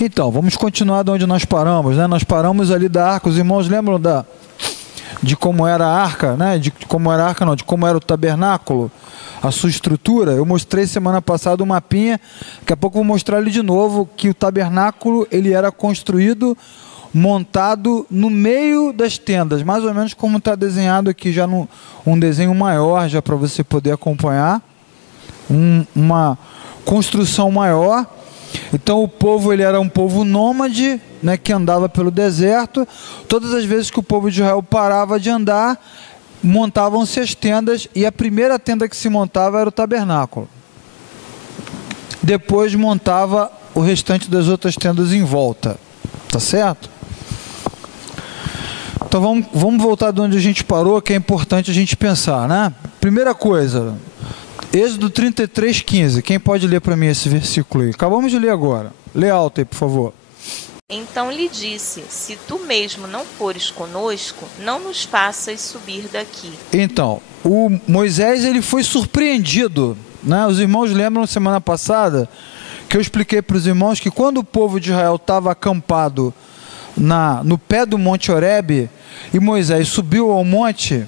Então, vamos continuar de onde nós paramos, né? Nós paramos ali da arca. Os irmãos lembram de como era a arca, né? De como era a arca, não, de como era o tabernáculo, a sua estrutura. Eu mostrei semana passada um mapinha, daqui a pouco vou mostrar ele de novo, que o tabernáculo, ele era construído, montado no meio das tendas, mais ou menos como está desenhado aqui, já um desenho maior, já para você poder acompanhar, uma construção maior. Então o povo, ele era um povo nômade, né, que andava pelo deserto. Todas as vezes que o povo de Israel parava de andar, montavam-se as tendas, e a primeira tenda que se montava era o tabernáculo. Depois montava o restante das outras tendas em volta, tá certo? Então vamos voltar de onde a gente parou, que é importante a gente pensar, né? Primeira coisa, Êxodo 33:15. Quem pode ler para mim esse versículo aí? Acabamos de ler agora. Lê alto aí, por favor. Então lhe disse: se tu mesmo não fores conosco, não nos faças subir daqui. Então, o Moisés, ele foi surpreendido, né? Os irmãos lembram semana passada que eu expliquei para os irmãos que quando o povo de Israel estava acampado no pé do Monte Horebe e Moisés subiu ao monte,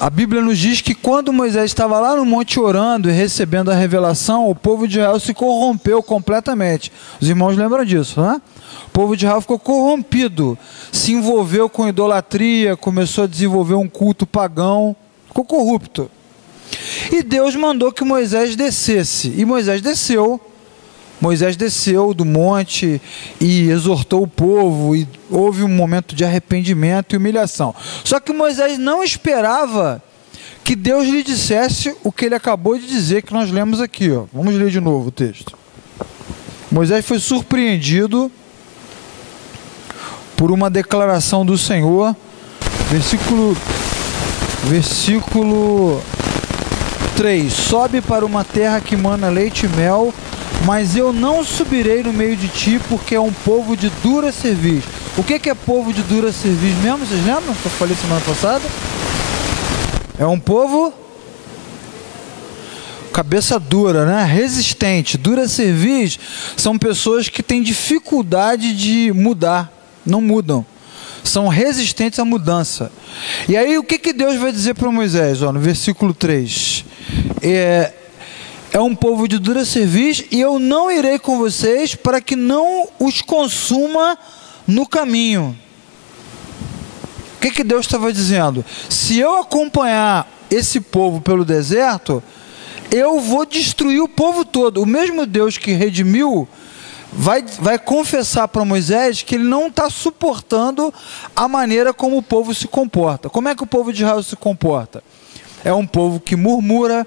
a Bíblia nos diz que quando Moisés estava lá no monte orando e recebendo a revelação, o povo de Israel se corrompeu completamente. Os irmãos lembram disso, né? O povo de Israel ficou corrompido, se envolveu com idolatria, começou a desenvolver um culto pagão, ficou corrupto. E Deus mandou que Moisés descesse, e Moisés desceu. Moisés desceu do monte e exortou o povo, e houve um momento de arrependimento e humilhação. Só que Moisés não esperava que Deus lhe dissesse o que ele acabou de dizer, que nós lemos aqui, ó. Vamos ler de novo o texto. Moisés foi surpreendido por uma declaração do Senhor, versículo 3: sobe para uma terra que mana leite e mel, mas eu não subirei no meio de ti, porque é um povo de dura cerviz. O que é povo de dura cerviz mesmo? Vocês lembram que eu falei semana passada? É um povo cabeça dura, né? Resistente. Dura cerviz são pessoas que têm dificuldade de mudar, não mudam, são resistentes à mudança. E aí o que Deus vai dizer para Moisés? Ó, no versículo 3: é um povo de dura cerviz, e eu não irei com vocês para que não os consuma no caminho. O que Deus estava dizendo? Se eu acompanhar esse povo pelo deserto, eu vou destruir o povo todo. O mesmo Deus que redimiu vai confessar para Moisés que ele não está suportando a maneira como o povo se comporta. Como é que o povo de Israel se comporta? É um povo que murmura,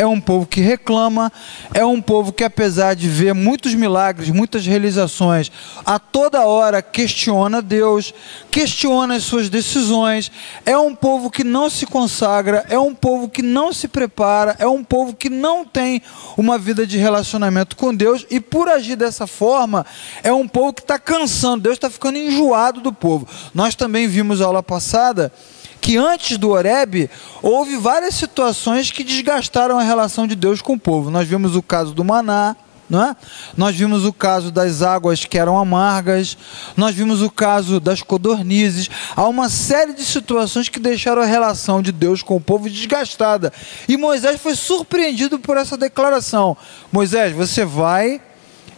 é um povo que reclama, é um povo que, apesar de ver muitos milagres, muitas realizações, a toda hora questiona Deus, questiona as suas decisões. É um povo que não se consagra, é um povo que não se prepara, é um povo que não tem uma vida de relacionamento com Deus, e por agir dessa forma, é um povo que está cansando. Deus está ficando enjoado do povo. Nós também vimos a aula passada que antes do Horebe, houve várias situações que desgastaram a relação de Deus com o povo. Nós vimos o caso do maná, não é? Nós vimos o caso das águas que eram amargas, nós vimos o caso das codornizes. Há uma série de situações que deixaram a relação de Deus com o povo desgastada. E Moisés foi surpreendido por essa declaração: Moisés, você vai,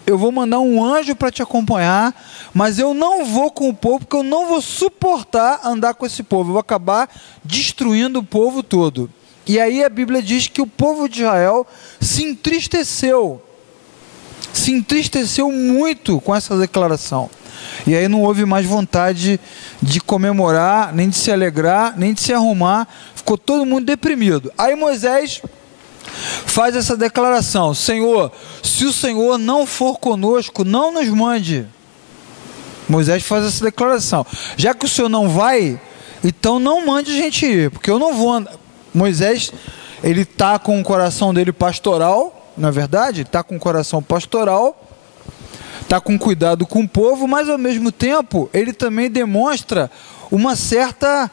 eu vou mandar um anjo para te acompanhar, mas eu não vou com o povo, porque eu não vou suportar andar com esse povo. Eu vou acabar destruindo o povo todo. E aí a Bíblia diz que o povo de Israel se entristeceu muito com essa declaração. E aí não houve mais vontade de comemorar, nem de se alegrar, nem de se arrumar. Ficou todo mundo deprimido. Aí Moisés faz essa declaração: Senhor, se o Senhor não for conosco, não nos mande. Moisés faz essa declaração: já que o Senhor não vai, então não mande a gente ir, porque eu não vou andar. Moisés, ele está com o coração dele pastoral, na verdade, está com o coração pastoral, está com cuidado com o povo, mas ao mesmo tempo, ele também demonstra uma certa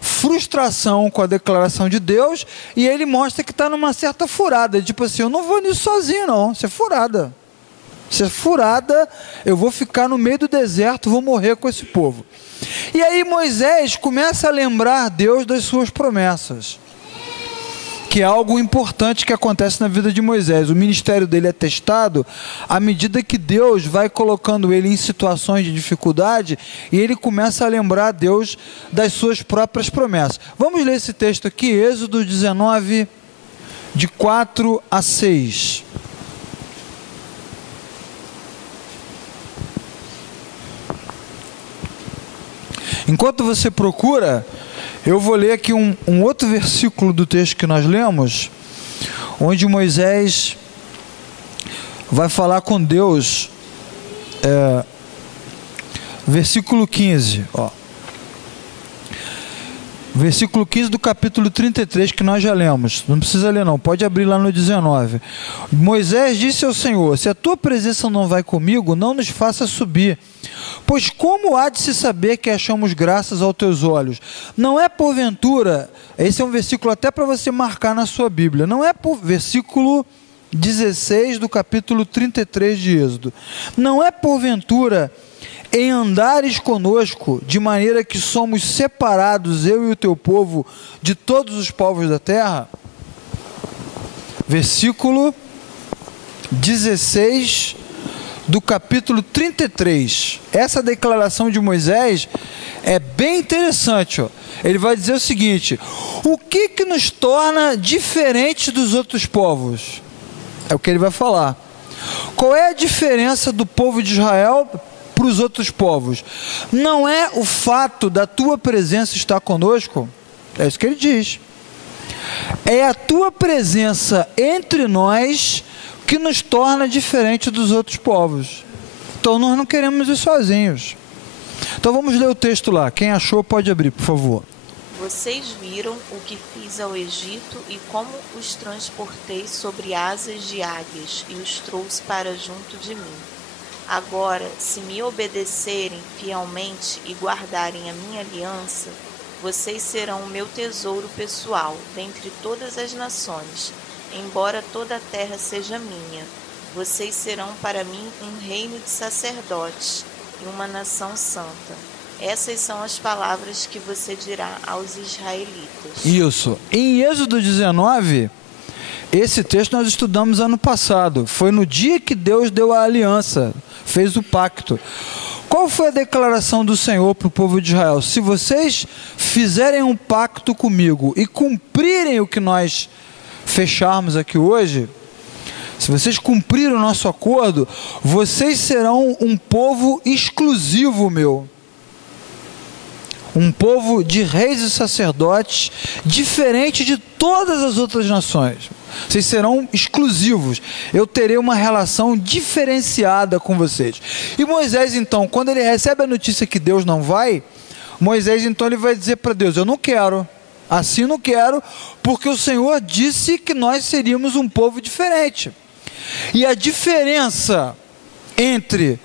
frustração com a declaração de Deus, e ele mostra que está numa certa furada, tipo assim: eu não vou nisso sozinho não, isso é furada. Isso é furada, eu vou ficar no meio do deserto, vou morrer com esse povo. E aí Moisés começa a lembrar Deus das suas promessas, que é algo importante que acontece na vida de Moisés. O ministério dele é testado à medida que Deus vai colocando ele em situações de dificuldade, e ele começa a lembrar Deus das suas próprias promessas. Vamos ler esse texto aqui, Êxodo 19, de 4 a 6. Enquanto você procura, eu vou ler aqui um outro versículo do texto que nós lemos, onde Moisés vai falar com Deus, versículo 15, ó. Versículo 15 do capítulo 33, que nós já lemos. Não precisa ler não, pode abrir lá no 19. Moisés disse ao Senhor: se a tua presença não vai comigo, não nos faça subir. Pois como há de se saber que achamos graças aos teus olhos? Não é porventura, esse é um versículo até para você marcar na sua Bíblia, não é por versículo 16 do capítulo 33 de Êxodo. Não é porventura em andares conosco, de maneira que somos separados, eu e o teu povo, de todos os povos da terra? Versículo 16 do capítulo 33. Essa declaração de Moisés é bem interessante, ó. Ele vai dizer o seguinte: o que nos torna diferentes dos outros povos? É o que ele vai falar. Qual é a diferença do povo de Israel para os outros povos? Não é o fato da tua presença estar conosco? É isso que ele diz. É a tua presença entre nós que nos torna diferente dos outros povos. Então nós não queremos ir sozinhos. Então vamos ler o texto lá. Quem achou pode abrir, por favor. Vocês viram o que fiz ao Egito e como os transportei sobre asas de águias e os trouxe para junto de mim. Agora, se me obedecerem fielmente e guardarem a minha aliança, vocês serão o meu tesouro pessoal dentre todas as nações. Embora toda a terra seja minha, vocês serão para mim um reino de sacerdotes e uma nação santa. Essas são as palavras que você dirá aos israelitas. Isso. Em Êxodo 19, esse texto nós estudamos ano passado. Foi no dia que Deus deu a aliança, fez o pacto. Qual foi a declaração do Senhor para o povo de Israel? Se vocês fizerem um pacto comigo e cumprirem o que nós fecharmos aqui hoje, se vocês cumprirem o nosso acordo, vocês serão um povo exclusivo meu, um povo de reis e sacerdotes, diferente de todas as outras nações. Vocês serão exclusivos, eu terei uma relação diferenciada com vocês. E Moisés então, quando ele recebe a notícia que Deus não vai, Moisés então ele vai dizer para Deus: eu não quero, assim não quero, porque o Senhor disse que nós seríamos um povo diferente. E a diferença entre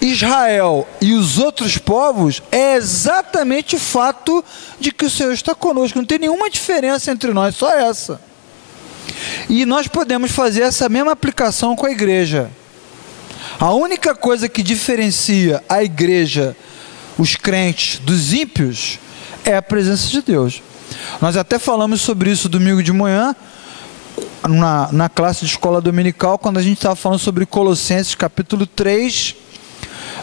Israel e os outros povos é exatamente o fato de que o Senhor está conosco. Não tem nenhuma diferença entre nós, só essa. E nós podemos fazer essa mesma aplicação com a igreja. A única coisa que diferencia a igreja, os crentes, dos ímpios, é a presença de Deus. Nós até falamos sobre isso domingo de manhã, na classe de escola dominical, quando a gente estava falando sobre Colossenses capítulo 3,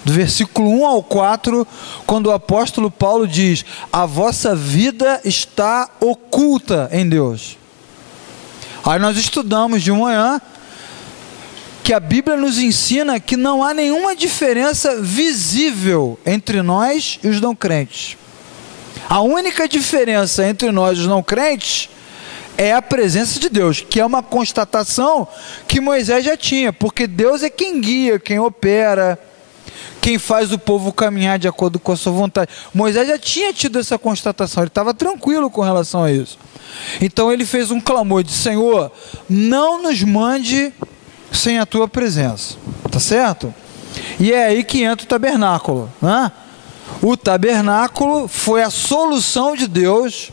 do versículo 1 ao 4, quando o apóstolo Paulo diz: a vossa vida está oculta em Deus. Aí nós estudamos de manhã que a Bíblia nos ensina que não há nenhuma diferença visível entre nós e os não crentes. A única diferença entre nós e os não crentes é a presença de Deus, que é uma constatação que Moisés já tinha, porque Deus é quem guia, quem opera, quem faz o povo caminhar de acordo com a sua vontade. Moisés já tinha tido essa constatação, ele estava tranquilo com relação a isso. Então ele fez um clamor de: Senhor, não nos mande sem a tua presença, tá certo? E é aí que entra o tabernáculo, né? O tabernáculo foi a solução de Deus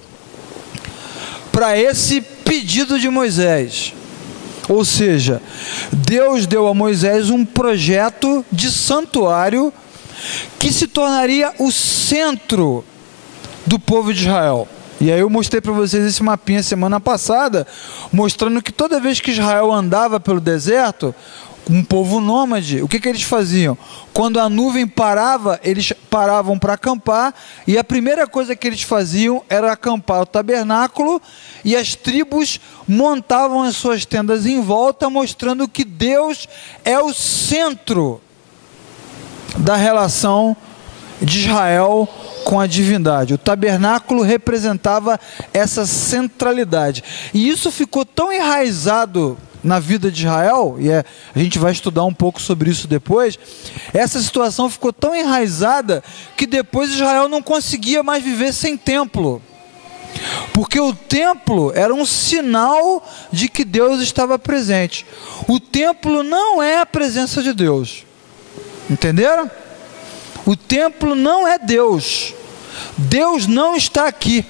para esse pedido de Moisés. Ou seja, Deus deu a Moisés um projeto de santuário que se tornaria o centro do povo de Israel. E aí eu mostrei para vocês esse mapinha semana passada, mostrando que toda vez que Israel andava pelo deserto, um povo nômade, o que eles faziam? Quando a nuvem parava, eles paravam para acampar, e a primeira coisa que eles faziam era acampar o tabernáculo, e as tribos montavam as suas tendas em volta, mostrando que Deus é o centro da relação de Israel com a divindade. O tabernáculo representava essa centralidade, e isso ficou tão enraizado na vida de Israel, e a gente vai estudar um pouco sobre isso depois. Essa situação ficou tão enraizada que depois Israel não conseguia mais viver sem templo, porque o templo era um sinal de que Deus estava presente. O templo não é a presença de Deus, entenderam? O templo não é Deus. Deus não está aqui.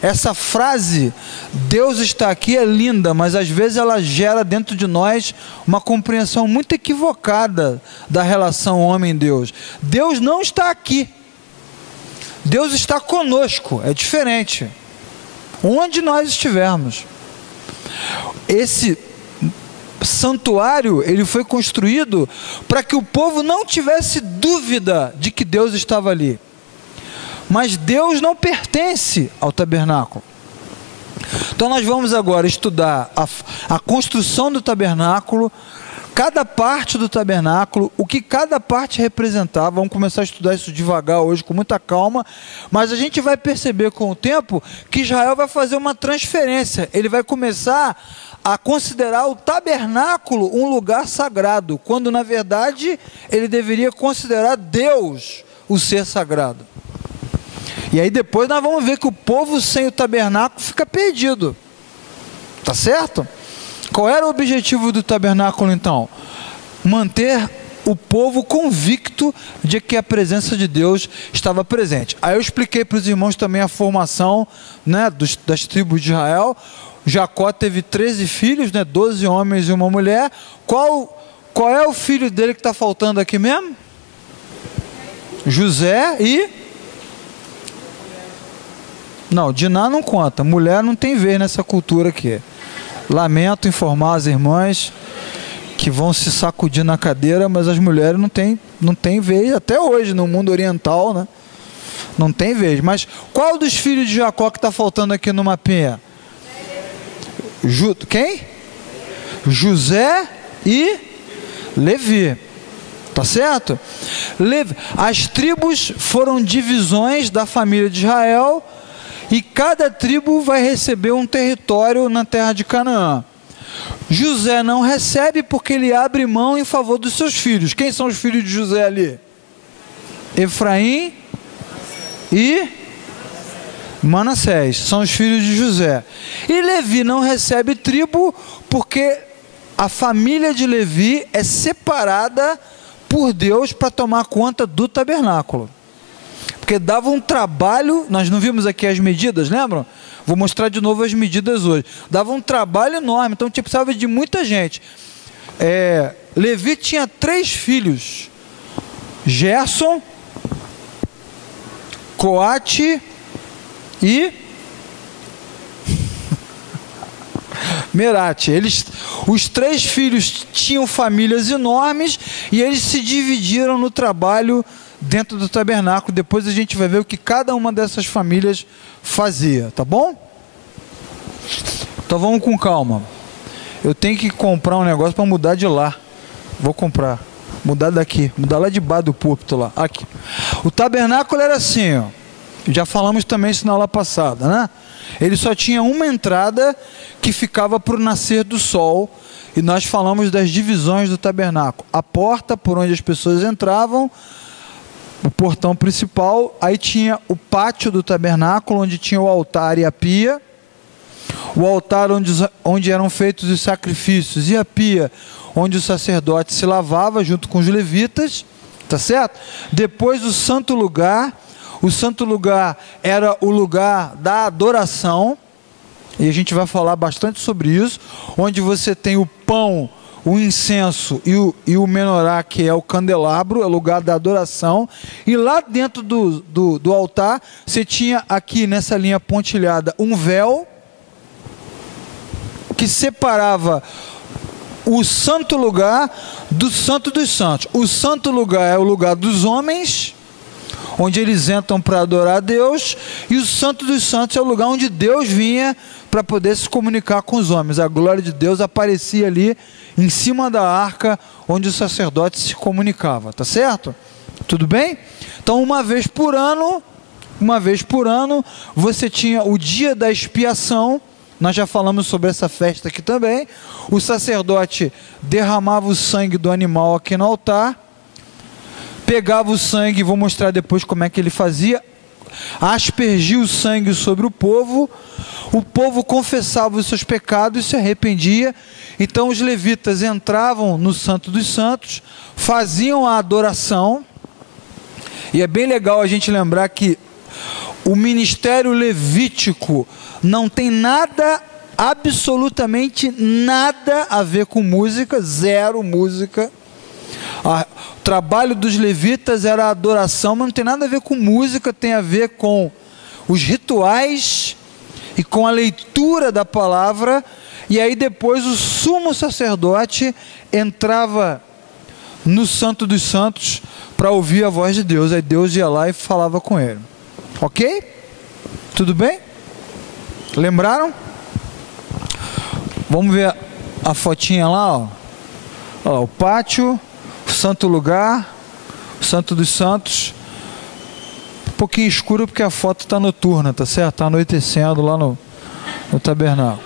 Essa frase, Deus está aqui, é linda, mas às vezes ela gera dentro de nós uma compreensão muito equivocada da relação homem-Deus. Deus não está aqui. Deus está conosco, é diferente. Onde nós estivermos. Esse santuário, ele foi construído para que o povo não tivesse dúvida de que Deus estava ali. Mas Deus não pertence ao tabernáculo. Então nós vamos agora estudar a construção do tabernáculo, cada parte do tabernáculo, o que cada parte representava. Vamos começar a estudar isso devagar hoje, com muita calma, mas a gente vai perceber com o tempo que Israel vai fazer uma transferência. Ele vai começar a considerar o tabernáculo um lugar sagrado, quando na verdade ele deveria considerar Deus o ser sagrado. E aí depois nós vamos ver que o povo sem o tabernáculo fica perdido. Tá certo? Qual era o objetivo do tabernáculo então? Manter o povo convicto de que a presença de Deus estava presente. Aí eu expliquei para os irmãos também a formação, né, das tribos de Israel. Jacó teve 13 filhos, né, 12 homens e uma mulher. Qual é o filho dele que está faltando aqui mesmo? José e... Não, Diná não conta. Mulher não tem vez nessa cultura aqui. Lamento informar as irmãs que vão se sacudir na cadeira, mas as mulheres não tem vez, até hoje no mundo oriental, né? Não tem vez. Mas qual dos filhos de Jacó que está faltando aqui no mapinha? Quem? José e Levi. Tá certo? As tribos foram divisões da família de Israel, e cada tribo vai receber um território na terra de Canaã. José não recebe porque ele abre mão em favor dos seus filhos. Quem são os filhos de José ali? Efraim e Manassés. São os filhos de José. E Levi não recebe tribo porque a família de Levi é separada por Deus para tomar conta do tabernáculo. Porque dava um trabalho, nós não vimos aqui as medidas, lembram? Vou mostrar de novo as medidas hoje. Dava um trabalho enorme, então precisava de muita gente. Levi tinha 3 filhos: Gerson, Coate e Merate. Os 3 filhos tinham famílias enormes e eles se dividiram no trabalho dentro do tabernáculo. Depois a gente vai ver o que cada uma dessas famílias fazia, tá bom? Então vamos com calma. Eu tenho que comprar um negócio para mudar de lá. Vou comprar, mudar daqui, mudar lá de baixo do púlpito lá. Aqui. O tabernáculo era assim, ó. Já falamos também isso na aula passada, né? Ele só tinha uma entrada que ficava para o nascer do sol, e nós falamos das divisões do tabernáculo. A porta por onde as pessoas entravam, o portão principal, aí tinha o pátio do tabernáculo, onde tinha o altar e a pia, o altar onde eram feitos os sacrifícios, e a pia onde o sacerdote se lavava junto com os levitas, tá certo? Depois o santo lugar era o lugar da adoração, e a gente vai falar bastante sobre isso, onde você tem o pão, o incenso e o menorá, que é o candelabro, é o lugar da adoração, e lá dentro do altar, você tinha aqui nessa linha pontilhada um véu, que separava o santo lugar do santo dos santos. O santo lugar é o lugar dos homens, onde eles entram para adorar a Deus, e o santo dos santos é o lugar onde Deus vinha para poder se comunicar com os homens. A glória de Deus aparecia ali em cima da arca, onde o sacerdote se comunicava, tá certo? Tudo bem? Então, uma vez por ano, você tinha o dia da expiação. Nós já falamos sobre essa festa aqui também. O sacerdote derramava o sangue do animal aqui no altar, pegava o sangue, vou mostrar depois como é que ele fazia, aspergia o sangue sobre o povo confessava os seus pecados e se arrependia. Então os levitas entravam no Santo dos Santos, faziam a adoração, e é bem legal a gente lembrar que o ministério levítico não tem nada, absolutamente nada a ver com música, zero música. O trabalho dos levitas era a adoração, mas não tem nada a ver com música, tem a ver com os rituais e com a leitura da palavra. E aí depois o sumo sacerdote entrava no Santo dos Santos para ouvir a voz de Deus. Aí Deus ia lá e falava com ele. Ok? Tudo bem? Lembraram? Vamos ver a fotinha lá, ó. Ó, o pátio, o santo lugar, o Santo dos Santos. Um pouquinho escuro porque a foto está noturna, tá certo? Está anoitecendo lá no tabernáculo.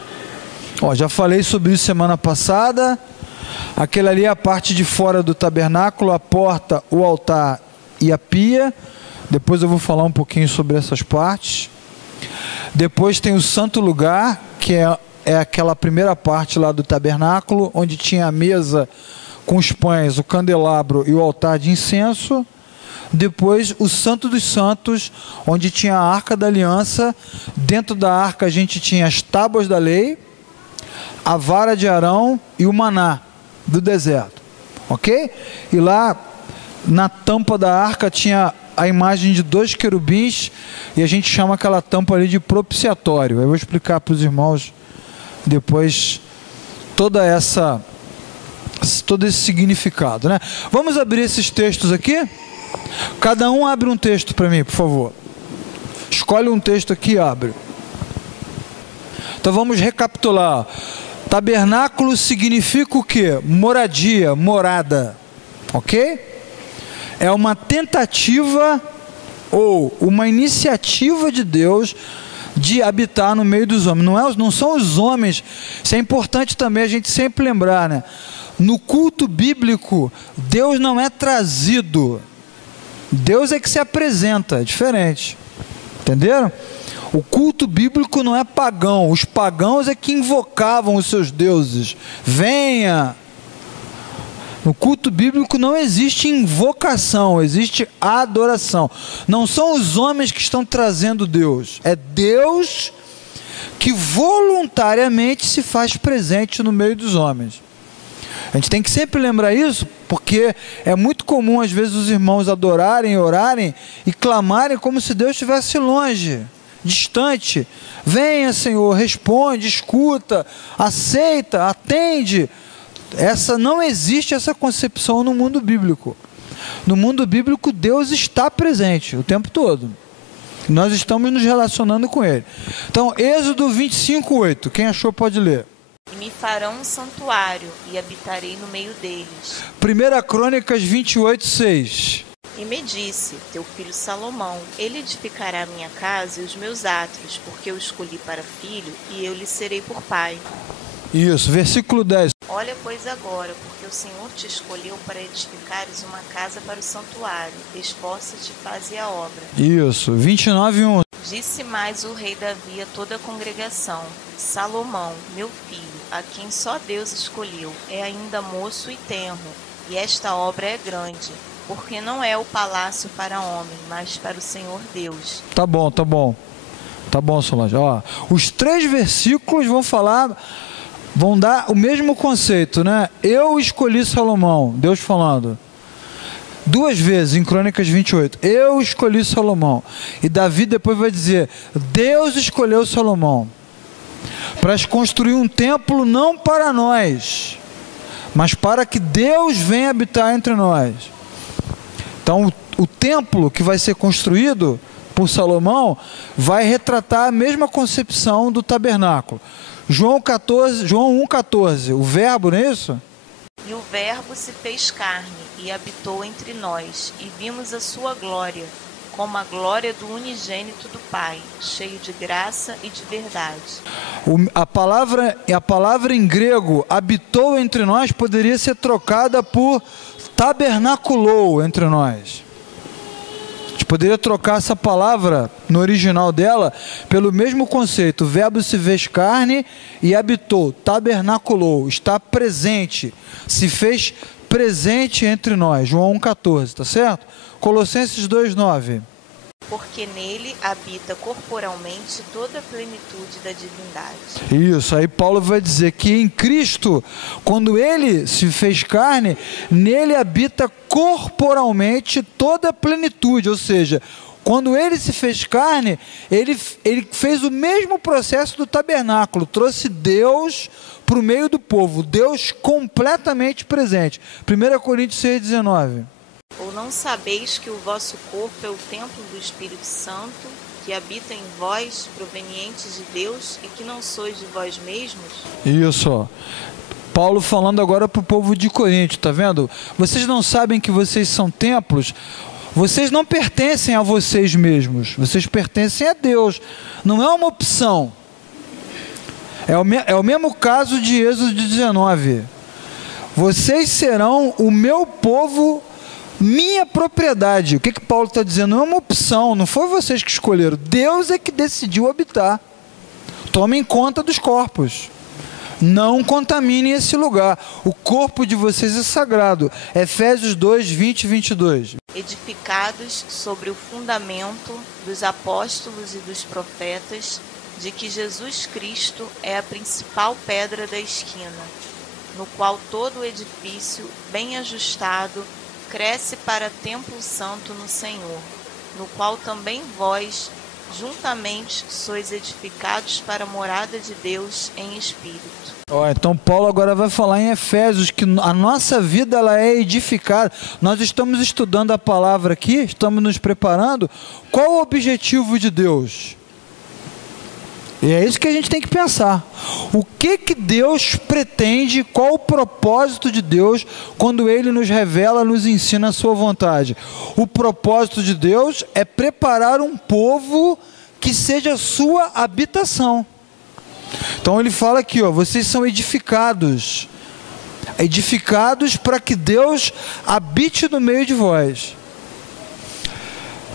Ó, já falei sobre isso semana passada. Aquela ali é a parte de fora do tabernáculo, a porta, o altar e a pia. Depois eu vou falar um pouquinho sobre essas partes. Depois tem o santo lugar, que é aquela primeira parte lá do tabernáculo, onde tinha a mesa com os pães, o candelabro e o altar de incenso. Depois o Santo dos Santos, onde tinha a Arca da Aliança. Dentro da arca a gente tinha as tábuas da lei, a vara de Arão e o maná do deserto, ok? E lá na tampa da arca tinha a imagem de 2 querubins, e a gente chama aquela tampa ali de propiciatório. Eu vou explicar para os irmãos depois todo esse significado, né? Vamos abrir esses textos aqui. Cada um abre um texto para mim, por favor. Escolhe um texto aqui e abre. Então vamos recapitular. Tabernáculo significa o quê? Moradia, morada, ok? É uma tentativa ou uma iniciativa de Deus de habitar no meio dos homens. Não são os homens. Isso é importante também a gente sempre lembrar, né? No culto bíblico, Deus não é trazido. Deus é que se apresenta, é diferente. Entenderam? O culto bíblico não é pagão. Os pagãos é que invocavam os seus deuses. Venha! No culto bíblico não existe invocação, existe adoração. Não são os homens que estão trazendo Deus. É Deus que voluntariamente se faz presente no meio dos homens. A gente tem que sempre lembrar isso, porque é muito comum às vezes os irmãos adorarem, orarem e clamarem como se Deus estivesse longe, distante. Venha, Senhor, responde, escuta, aceita, atende. Não existe essa concepção no mundo bíblico. No mundo bíblico, Deus está presente o tempo todo. Nós estamos nos relacionando com Ele. Então, Êxodo 25:8. Quem achou pode ler. E me farão um santuário, e habitarei no meio deles. 1 Crônicas 28:6. E me disse, teu filho Salomão, ele edificará a minha casa e os meus átrios, porque eu escolhi para filho, e eu lhe serei por pai. Isso, versículo 10. Olha, pois agora, porque o Senhor te escolheu para edificares uma casa para o santuário. Esforça-te e faze a obra. Isso, 29:1. Disse mais o rei Davi a toda a congregação: Salomão, meu filho, a quem só Deus escolheu, é ainda moço e tenro, e esta obra é grande, porque não é o palácio para homem, mas para o Senhor Deus. Tá bom. Tá bom, Solange. Ó, os 3 versículos vão dar o mesmo conceito, né? Eu escolhi Salomão, Deus falando. 2 vezes em Crônicas 28. Eu escolhi Salomão. E Davi depois vai dizer: Deus escolheu Salomão para construir um templo não para nós, mas para que Deus venha habitar entre nós. Então o templo que vai ser construído por Salomão vai retratar a mesma concepção do tabernáculo. João 1,14, o verbo, não é isso? E o verbo se fez carne e habitou entre nós, e vimos a sua glória, como a glória do unigênito do Pai, cheio de graça e de verdade. A palavra em grego, habitou entre nós, poderia ser trocada por tabernaculou entre nós. A gente poderia trocar essa palavra no original dela pelo mesmo conceito. O verbo se fez carne e habitou, tabernaculou, está presente, se fez presente entre nós. João 1,14, tá certo? Colossenses 2,9. Porque nele habita corporalmente toda a plenitude da divindade. Isso, aí Paulo vai dizer que em Cristo, quando ele se fez carne, nele habita corporalmente toda a plenitude, ou seja, quando ele se fez carne, ele fez o mesmo processo do tabernáculo, trouxe Deus para o meio do povo, Deus completamente presente. 1 Coríntios 6,19. Ou não sabeis que o vosso corpo é o templo do Espírito Santo, que habita em vós, provenientes de Deus, e que não sois de vós mesmos? Isso, ó. Paulo falando agora para o povo de Corinto, tá vendo? Vocês não sabem que vocês são templos? Vocês não pertencem a vocês mesmos, vocês pertencem a Deus. Não é uma opção. É o mesmo caso de Êxodo 19. Vocês serão o meu povo, minha propriedade. O que Paulo está dizendo? Não é uma opção, não foi vocês que escolheram. Deus é que decidiu habitar. Tomem conta dos corpos. Não contaminem esse lugar. O corpo de vocês é sagrado. Efésios 2, 20 e 22. Edificados sobre o fundamento dos apóstolos e dos profetas, de que Jesus Cristo é a principal pedra da esquina, no qual todo o edifício, bem ajustado, cresce para templo santo no Senhor, no qual também vós, juntamente, sois edificados para a morada de Deus em espírito. Então Paulo agora vai falar em Efésios que a nossa vida ela é edificada. Nós estamos estudando a palavra aqui, estamos nos preparando. Qual o objetivo de Deus? E é isso que a gente tem que pensar. O que Deus pretende, qual o propósito de Deus quando Ele nos revela, nos ensina a sua vontade? O propósito de Deus é preparar um povo que seja a sua habitação. Então ele fala aqui, ó, vocês são edificados. Edificados para que Deus habite no meio de vós.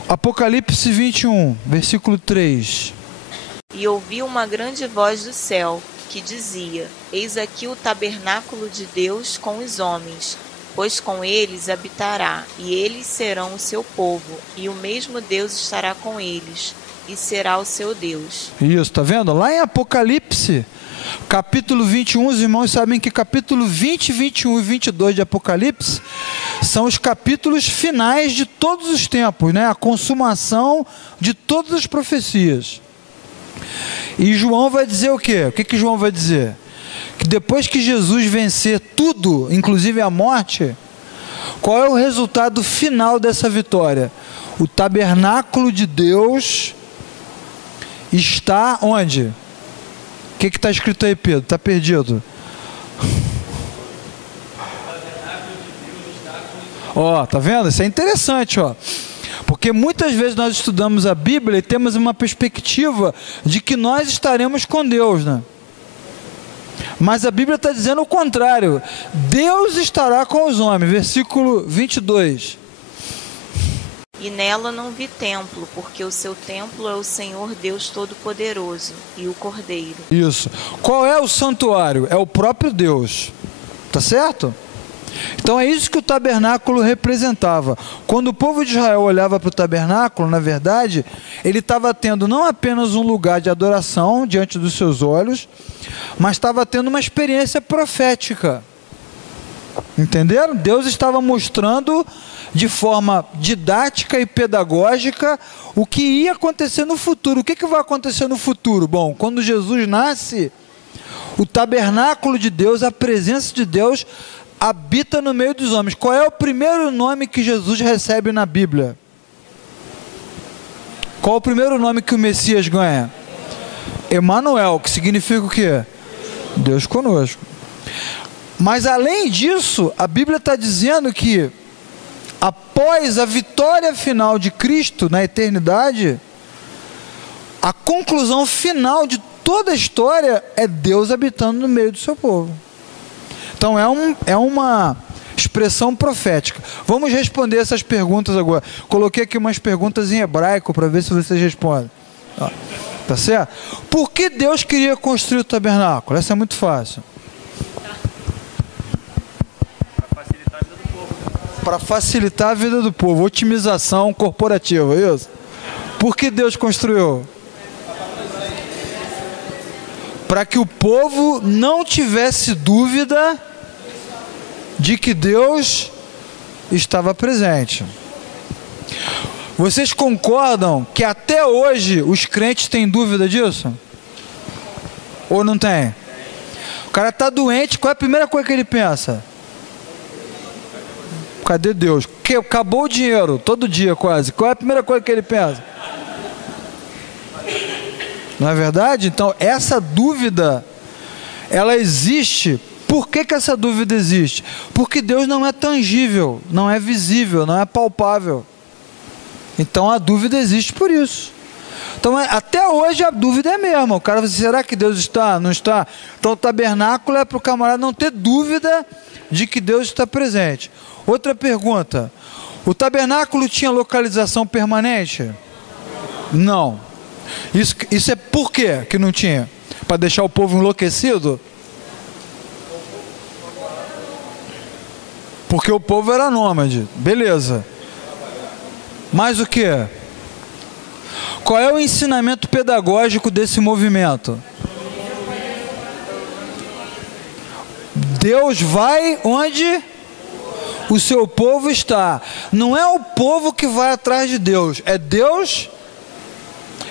Apocalipse 21, versículo 3. E ouvi uma grande voz do céu, que dizia: Eis aqui o tabernáculo de Deus com os homens, pois com eles habitará, e eles serão o seu povo, e o mesmo Deus estará com eles, e será o seu Deus. Isso, tá vendo? Lá em Apocalipse, capítulo 21, os irmãos sabem que capítulo 20, 21 e 22 de Apocalipse são os capítulos finais de todos os tempos, né? A consumação de todas as profecias. E João vai dizer o quê? O que João vai dizer? Que depois que Jesus vencer tudo, inclusive a morte, qual é o resultado final dessa vitória? O tabernáculo de Deus está onde? O que está escrito aí, Pedro? Está perdido? Ó, tá vendo? Isso é interessante, ó. Porque muitas vezes nós estudamos a Bíblia e temos uma perspectiva de que nós estaremos com Deus, né? Mas a Bíblia está dizendo o contrário. Deus estará com os homens. Versículo 22. E nela não vi templo, porque o seu templo é o Senhor Deus Todo-Poderoso e o Cordeiro. Isso. Qual é o santuário? É o próprio Deus. Tá certo? Então é isso que o tabernáculo representava. Quando o povo de Israel olhava para o tabernáculo, na verdade, ele estava tendo não apenas um lugar de adoração diante dos seus olhos, mas estava tendo uma experiência profética. Entenderam? Deus estava mostrando de forma didática e pedagógica o que ia acontecer no futuro. O que vai acontecer no futuro? Bom, quando Jesus nasce, o tabernáculo de Deus, a presença de Deus, habita no meio dos homens. Qual é o primeiro nome que Jesus recebe na Bíblia? Qual é o primeiro nome que o Messias ganha? Emanuel, que significa o quê? Deus conosco. Mas além disso, a Bíblia está dizendo que após a vitória final de Cristo na eternidade, a conclusão final de toda a história é Deus habitando no meio do seu povo. Então é uma expressão profética. Vamos responder essas perguntas agora. Coloquei aqui umas perguntas em hebraico para ver se vocês respondem. Tá certo? Por que Deus queria construir o tabernáculo? Essa é muito fácil. Para facilitar a vida do povo. Otimização corporativa, é isso? Por que Deus construiu? Para que o povo não tivesse dúvida de que Deus estava presente. Vocês concordam que até hoje os crentes têm dúvida disso? Ou não tem? O cara está doente, qual é a primeira coisa que ele pensa? Cadê Deus? Que acabou o dinheiro, todo dia quase. Qual é a primeira coisa que ele pensa? Não é verdade? Então, essa dúvida, ela existe. Por que essa dúvida existe? Porque Deus não é tangível, não é visível, não é palpável. Então, a dúvida existe por isso. Então, até hoje a dúvida é a mesma. O cara vai dizer, será que Deus está? Não está? Então, o tabernáculo é para o camarada não ter dúvida de que Deus está presente. Outra pergunta. O tabernáculo tinha localização permanente? Não. Isso é por quê que não tinha? Para deixar o povo enlouquecido? Porque o povo era nômade. Beleza. Mas o quê? Qual é o ensinamento pedagógico desse movimento? Deus vai onde o seu povo está. Não é o povo que vai atrás de Deus, é Deus.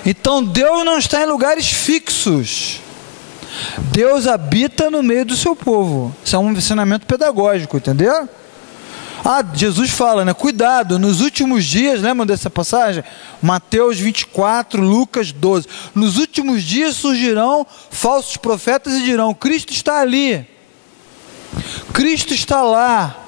Então Deus não está em lugares fixos. Deus habita no meio do seu povo. Isso é um ensinamento pedagógico, entendeu? Jesus fala, né? Cuidado, nos últimos dias, lembram dessa passagem? Mateus 24, Lucas 12. Nos últimos dias surgirão falsos profetas e dirão, Cristo está ali. Cristo está lá.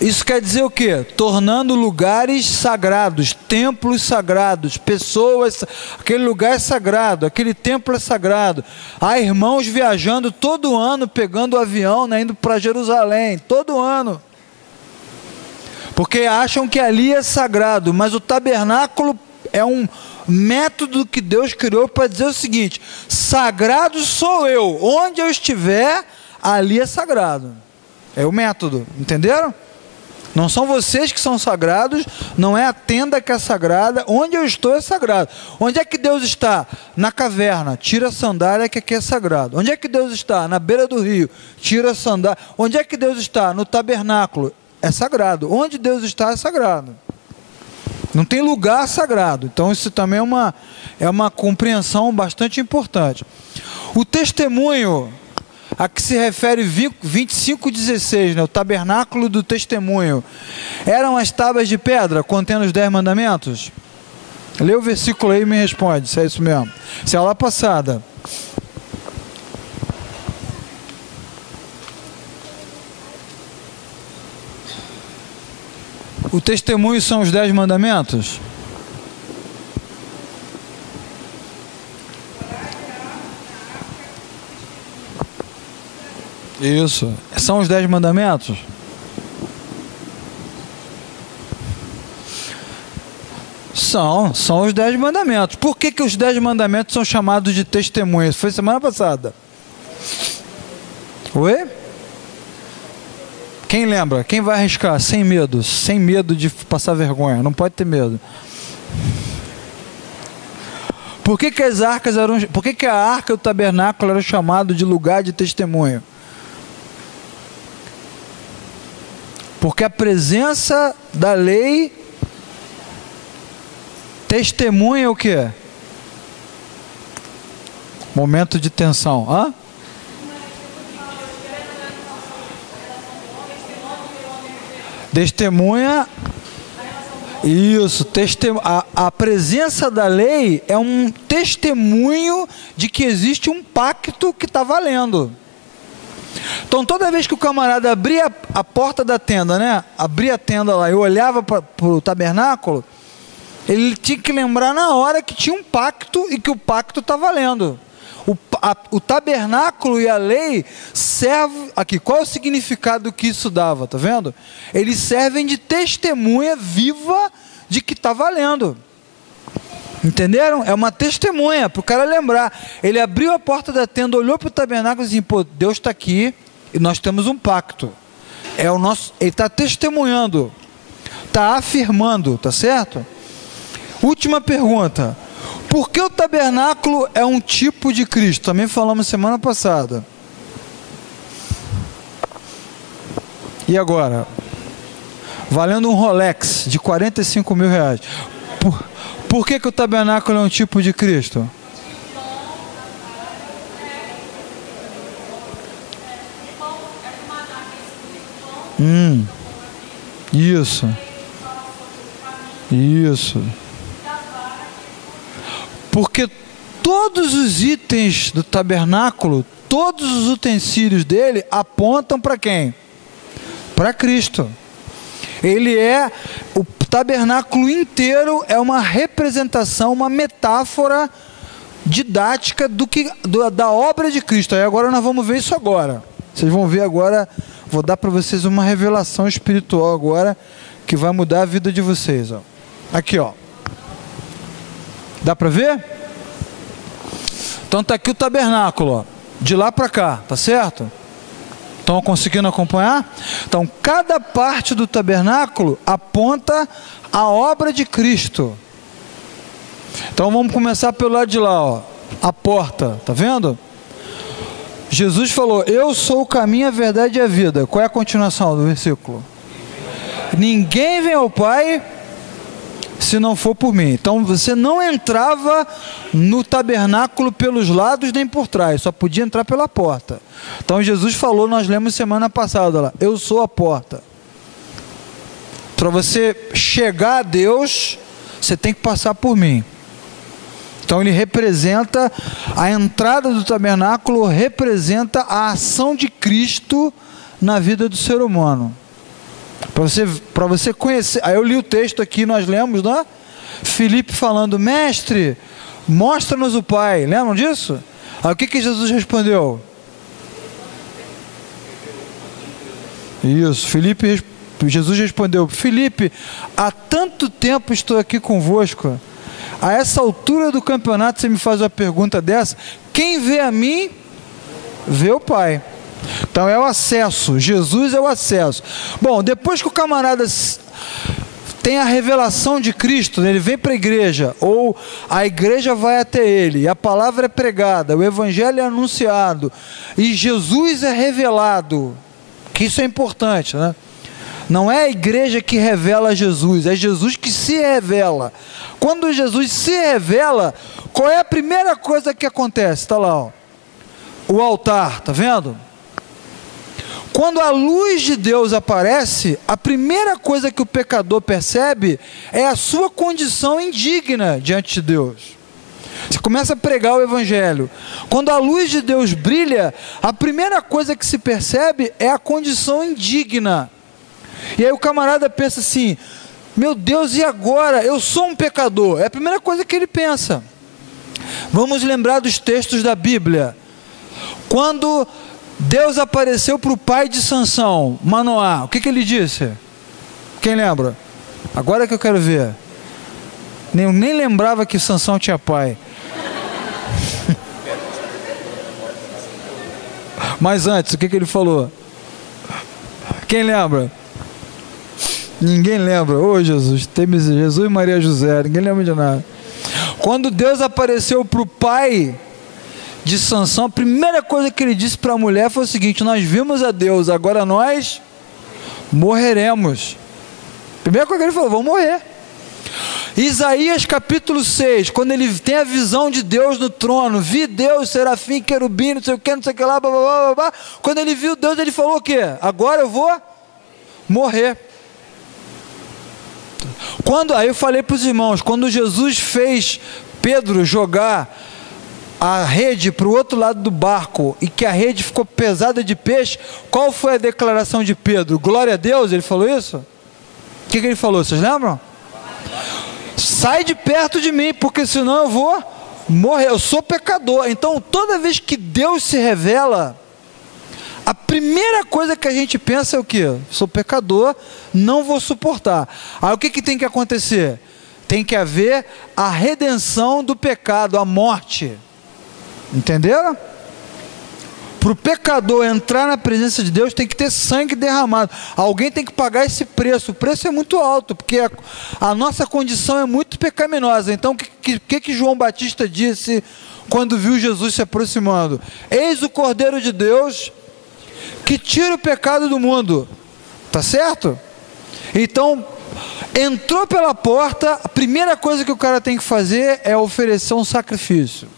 Isso quer dizer o quê? Tornando lugares sagrados, templos sagrados, pessoas, aquele lugar é sagrado, aquele templo é sagrado. Há irmãos viajando todo ano, pegando o avião, né, indo para Jerusalém, todo ano. Porque acham que ali é sagrado, mas o tabernáculo é um método que Deus criou para dizer o seguinte, sagrado sou eu, onde eu estiver, ali é sagrado. É o método, entenderam? Não são vocês que são sagrados, não é a tenda que é sagrada, onde eu estou é sagrado. Onde é que Deus está? Na caverna, tira a sandália que aqui é sagrado. Onde é que Deus está? Na beira do rio, tira a sandália. Onde é que Deus está? No tabernáculo, é sagrado. Onde Deus está é sagrado. Não tem lugar sagrado. Então isso também é uma compreensão bastante importante. O testemunho a que se refere 25:16, né, o tabernáculo do testemunho, eram as tábuas de pedra contendo os 10 mandamentos? Lê o versículo aí e me responde se é isso mesmo. Se é lá passada. O testemunho são os 10 mandamentos? Isso. São os 10 mandamentos? São os 10 mandamentos. Por que os 10 mandamentos são chamados de testemunhas? Foi semana passada. Oi? Quem lembra? Quem vai arriscar? Sem medo de passar vergonha, não pode ter medo. Por que as arcas eram, por que a arca do tabernáculo era chamado de lugar de testemunho? Porque a presença da lei testemunha o quê? Momento de tensão. Hã? Testemunha. Isso, a presença da lei é um testemunho de que existe um pacto que está valendo. Então toda vez que o camarada abria a porta da tenda, né? Abria a tenda lá e olhava para o tabernáculo, ele tinha que lembrar na hora que tinha um pacto e que o pacto está valendo. O tabernáculo e a lei servem aqui. Qual é o significado que isso dava? Tá vendo? Eles servem de testemunha viva de que está valendo. Entenderam? É uma testemunha para o cara lembrar. Ele abriu a porta da tenda, olhou para o tabernáculo e disse: pô, Deus está aqui e nós temos um pacto. É o nosso. Ele está testemunhando, está afirmando, tá certo? Última pergunta. Por que o tabernáculo é um tipo de Cristo? Também falamos semana passada. E agora? Valendo um Rolex de 45 mil reais. Por que o tabernáculo é um tipo de Cristo? Isso. Isso. Porque todos os itens do tabernáculo, todos os utensílios dele apontam para quem? Para Cristo. Ele é, o tabernáculo inteiro é uma representação, uma metáfora didática da obra de Cristo. Aí agora nós vamos ver isso agora. Vocês vão ver agora, vou dar para vocês uma revelação espiritual agora, que vai mudar a vida de vocês. Ó. Aqui, ó. Dá para ver? Então está aqui o tabernáculo, ó, de lá para cá, tá certo? Estão conseguindo acompanhar? Então cada parte do tabernáculo aponta a obra de Cristo. Então vamos começar pelo lado de lá, ó, a porta, tá vendo? Jesus falou: eu sou o caminho, a verdade e a vida. Qual é a continuação do versículo? Ninguém vem ao Pai se não for por mim. Então você não entrava no tabernáculo pelos lados nem por trás, só podia entrar pela porta. Então Jesus falou, nós lemos semana passada lá: eu sou a porta. Para você chegar a Deus, você tem que passar por mim. Então ele representa, a entrada do tabernáculo representa a ação de Cristo na vida do ser humano. Para você conhecer, aí eu li o texto aqui, nós lemos, né? Filipe falando: mestre, mostra-nos o Pai. Lembram disso? Aí o que Jesus respondeu? Isso, Jesus respondeu: Filipe, há tanto tempo estou aqui convosco, a essa altura do campeonato você me faz uma pergunta dessa? Quem vê a mim, vê o Pai. Então é o acesso, Jesus é o acesso. Bom, depois que o camarada tem a revelação de Cristo, ele vem para a igreja, ou a igreja vai até ele, e a palavra é pregada, o evangelho é anunciado, e Jesus é revelado, que isso é importante, né? Não é a igreja que revela Jesus, é Jesus que se revela. Quando Jesus se revela, qual é a primeira coisa que acontece? Está lá, ó, o altar, tá vendo? Quando a luz de Deus aparece, a primeira coisa que o pecador percebe é a sua condição indigna diante de Deus. Você começa a pregar o evangelho. Quando a luz de Deus brilha, a primeira coisa que se percebe é a condição indigna. E aí o camarada pensa assim: meu Deus, e agora? Eu sou um pecador. É a primeira coisa que ele pensa. Vamos lembrar dos textos da Bíblia. Quando Deus apareceu para o pai de Sansão, Manoá, o que ele disse? Quem lembra? Agora que eu quero ver. Nem lembrava que Sansão tinha pai. Mas antes, o que ele falou? O Quem lembra? Ninguém lembra. Ô Jesus, Jesus e Maria José, ninguém lembra de nada. Quando Deus apareceu para o pai de Sansão, a primeira coisa que ele disse para a mulher foi o seguinte: nós vimos a Deus, agora nós morreremos. Primeira coisa que ele falou: vamos morrer. Isaías capítulo 6, quando ele tem a visão de Deus no trono, vi Deus, serafim, querubim, não sei o que, não sei o que lá, blá, blá, blá, blá. Quando ele viu Deus, ele falou o quê? Agora eu vou morrer. Aí eu falei para os irmãos, quando Jesus fez Pedro jogar a rede para o outro lado do barco, e que a rede ficou pesada de peixe, qual foi a declaração de Pedro? Glória a Deus, ele falou isso? O que ele falou, vocês lembram? Sai de perto de mim, porque senão eu vou morrer, eu sou pecador. Então toda vez que Deus se revela, a primeira coisa que a gente pensa é o quê? Sou pecador, não vou suportar. Aí o que tem que acontecer? Tem que haver a redenção do pecado, a morte. Entenderam? Para o pecador entrar na presença de Deus, tem que ter sangue derramado. Alguém tem que pagar esse preço. O preço é muito alto, porque a nossa condição é muito pecaminosa. Então o que João Batista disse quando viu Jesus se aproximando? Eis o Cordeiro de Deus que tira o pecado do mundo. Tá certo? Então, entrou pela porta, a primeira coisa que o cara tem que fazer é oferecer um sacrifício.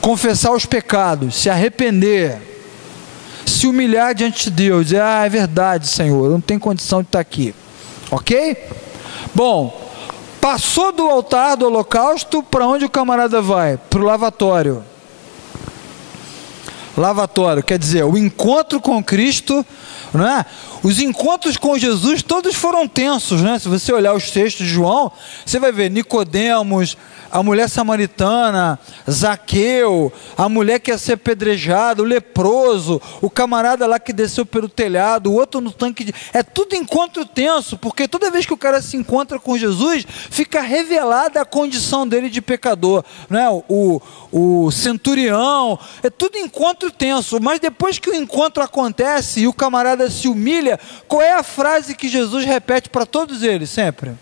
Confessar os pecados, se arrepender, se humilhar diante de Deus, dizer: é verdade, Senhor, eu não tenho condição de estar aqui. Ok? Bom, passou do altar do holocausto, para onde o camarada vai? Para o lavatório. Lavatório, quer dizer, o encontro com Cristo, não é? Os encontros com Jesus, todos foram tensos, né? Se você olhar os textos de João, você vai ver Nicodemos, a mulher samaritana, Zaqueu, a mulher que ia ser apedrejada, o leproso, o camarada lá que desceu pelo telhado, o outro no tanque de... É tudo encontro tenso, porque toda vez que o cara se encontra com Jesus, fica revelada a condição dele de pecador, né? O centurião, é tudo encontro tenso. Mas depois que o encontro acontece e o camarada se humilha, qual é a frase que Jesus repete para todos eles sempre?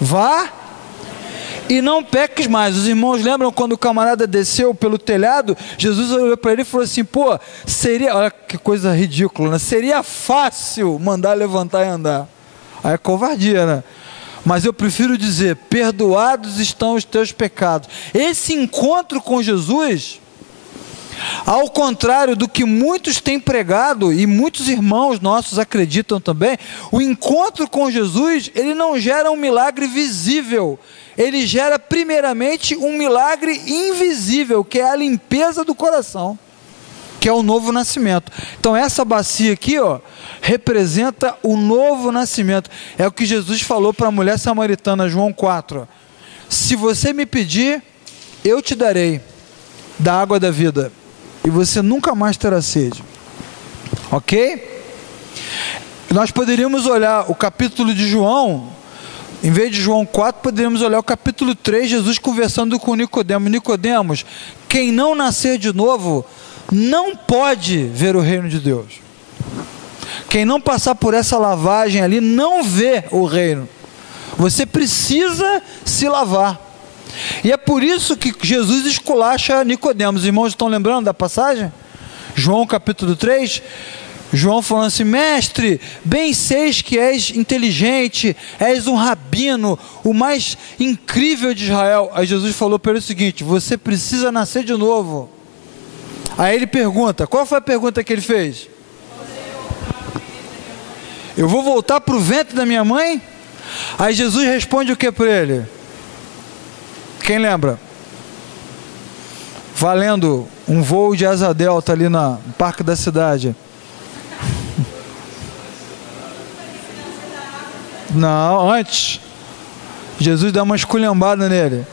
Vá e não peques mais. Os irmãos lembram quando o camarada desceu pelo telhado? Jesus olhou para ele e falou assim: pô, seria, olha que coisa ridícula, né? Seria fácil mandar levantar e andar. Aí é covardia, né? Mas eu prefiro dizer: perdoados estão os teus pecados. Esse encontro com Jesus, ao contrário do que muitos têm pregado, e muitos irmãos nossos acreditam também, o encontro com Jesus, ele não gera um milagre visível, ele gera primeiramente um milagre invisível, que é a limpeza do coração, que é o novo nascimento. Então essa bacia aqui, ó, representa o novo nascimento. É o que Jesus falou para a mulher samaritana, João 4. Se você me pedir, eu te darei da água da vida, e você nunca mais terá sede. Ok? Nós poderíamos olhar o capítulo de João, em vez de João 4, poderíamos olhar o capítulo 3, Jesus conversando com Nicodemos. Nicodemos, quem não nascer de novo, não pode ver o reino de Deus. Quem não passar por essa lavagem ali, não vê o reino. Você precisa se lavar. E é por isso que Jesus esculacha Nicodemos. Os irmãos estão lembrando da passagem? João capítulo 3, João falando assim: mestre, bem seis que és inteligente, és um rabino, o mais incrível de Israel. Aí Jesus falou para ele o seguinte: você precisa nascer de novo. Aí ele pergunta, qual foi a pergunta que ele fez? Eu vou voltar para o ventre da minha mãe? Aí Jesus responde o que para ele? Quem lembra? Valendo um voo de asa delta ali no Parque da Cidade. Não, antes. Jesus dá uma esculhambada nele.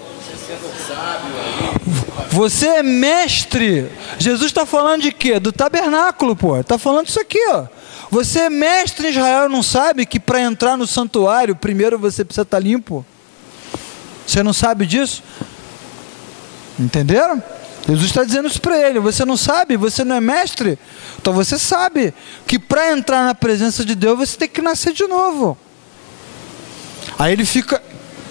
Você é mestre. Jesus está falando de quê? Do tabernáculo, pô. Está falando isso aqui, ó. Você é mestre em Israel, não sabe que para entrar no santuário, primeiro você precisa estar limpo? Você não sabe disso? Entenderam? Jesus está dizendo isso para ele. Você não sabe? Você não é mestre? Então você sabe que para entrar na presença de Deus você tem que nascer de novo. Aí ele fica,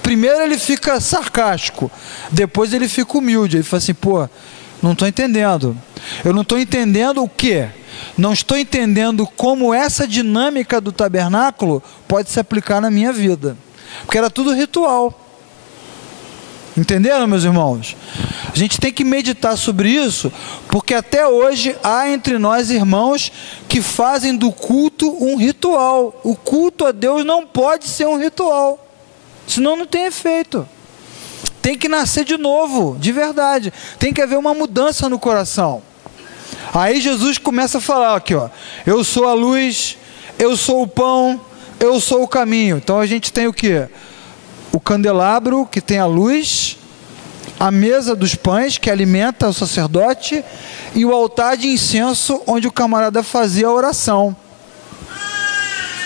primeiro ele fica sarcástico, depois ele fica humilde. Ele fala assim, pô, não estou entendendo. Eu não estou entendendo o quê? Não estou entendendo como essa dinâmica do tabernáculo pode se aplicar na minha vida. Porque era tudo ritual. Entenderam, meus irmãos? A gente tem que meditar sobre isso, porque até hoje há entre nós irmãos que fazem do culto um ritual. O culto a Deus não pode ser um ritual, senão não tem efeito. Tem que nascer de novo, de verdade. Tem que haver uma mudança no coração. Aí Jesus começa a falar aqui, ó, eu sou a luz, eu sou o pão, eu sou o caminho. Então a gente tem o quê? O candelabro, que tem a luz, a mesa dos pães, que alimenta o sacerdote, e o altar de incenso, onde o camarada fazia a oração.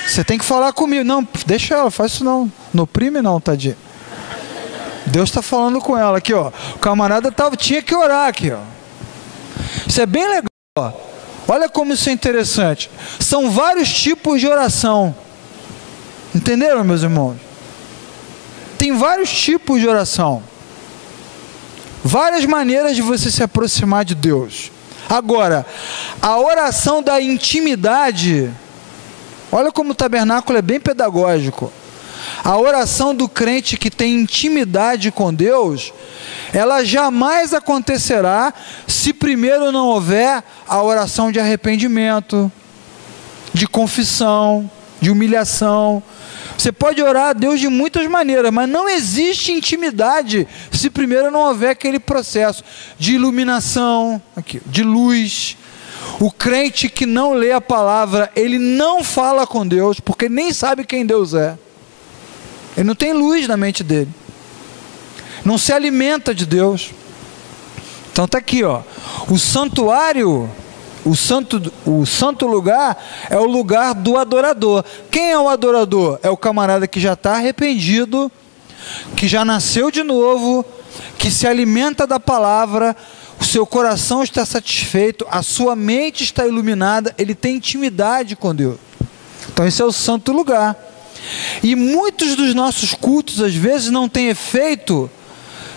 Você tem que falar comigo. Não, deixa ela, faz isso não. Não oprime não, tadinho. Deus está falando com ela aqui, ó. O camarada tinha que orar aqui, ó. Isso é bem legal, ó. Olha como isso é interessante. São vários tipos de oração. Entenderam, meus irmãos? Tem vários tipos de oração. Várias maneiras de você se aproximar de Deus. Agora, a oração da intimidade, olha como o tabernáculo é bem pedagógico. A oração do crente que tem intimidade com Deus, ela jamais acontecerá se primeiro não houver a oração de arrependimento, de confissão, de humilhação. Você pode orar a Deus de muitas maneiras, mas não existe intimidade se primeiro não houver aquele processo de iluminação, de luz. O crente que não lê a palavra, ele não fala com Deus, porque nem sabe quem Deus é. Ele não tem luz na mente dele. Não se alimenta de Deus. Então está aqui, ó. O santuário, o santo lugar é o lugar do adorador. Quem é o adorador? É o camarada que já está arrependido, que já nasceu de novo, que se alimenta da palavra, o seu coração está satisfeito, a sua mente está iluminada, ele tem intimidade com Deus. Então esse é o santo lugar. E muitos dos nossos cultos às vezes não têm efeito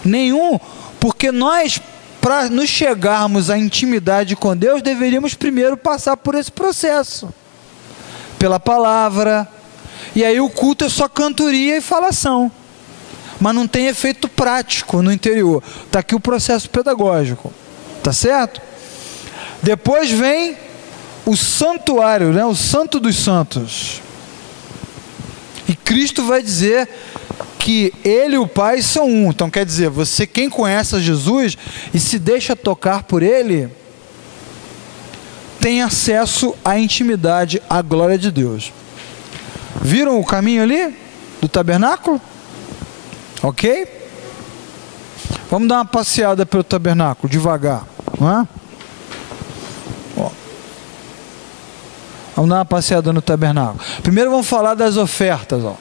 nenhum, porque nós, para nos chegarmos à intimidade com Deus, deveríamos primeiro passar por esse processo, pela palavra, e aí o culto é só cantoria e falação, mas não tem efeito prático no interior. Está aqui o processo pedagógico, tá certo? Depois vem o santuário, né? O santo dos santos, e Cristo vai dizer que Ele e o Pai são um. Então quer dizer, você, quem conhece a Jesus e se deixa tocar por Ele, tem acesso à intimidade, à glória de Deus. Viram o caminho ali do tabernáculo? Ok? Vamos dar uma passeada pelo tabernáculo, devagar, não é? Vamos dar uma passeada no tabernáculo. Primeiro vamos falar das ofertas, ó.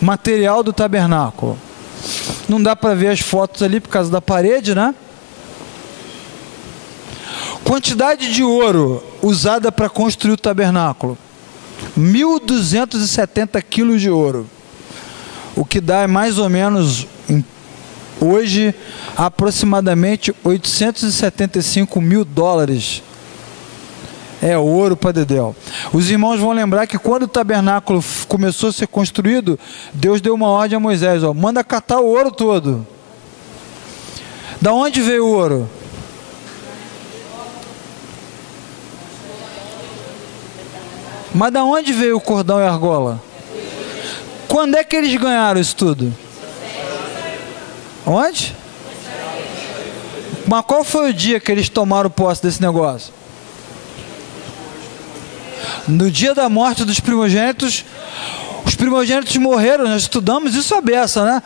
Material do tabernáculo. Não dá para ver as fotos ali por causa da parede, né? Quantidade de ouro usada para construir o tabernáculo: 1.270 quilos de ouro, o que dá mais ou menos hoje aproximadamente 875 mil dólares. É ouro para dedéu. Os irmãos vão lembrar que quando o tabernáculo começou a ser construído, Deus deu uma ordem a Moisés, ó, manda catar o ouro todo. Da onde veio o ouro? Mas da onde veio o cordão e a argola? Quando é que eles ganharam isso tudo? Onde? Mas qual foi o dia que eles tomaram posse desse negócio? No dia da morte dos primogênitos. Os primogênitos morreram, nós estudamos isso à beça, né?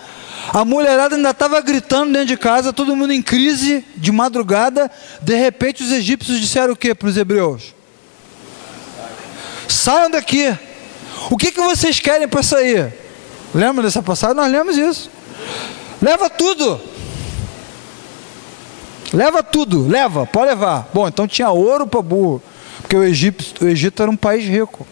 A mulherada ainda estava gritando dentro de casa, todo mundo em crise, de madrugada. De repente os egípcios disseram o que para os hebreus? Saiam daqui. O que vocês querem para sair? Lembra dessa passagem? Nós lemos isso. Leva tudo. Leva tudo, leva, pode levar. Bom, então tinha ouro para burro, porque o Egito era um país rico.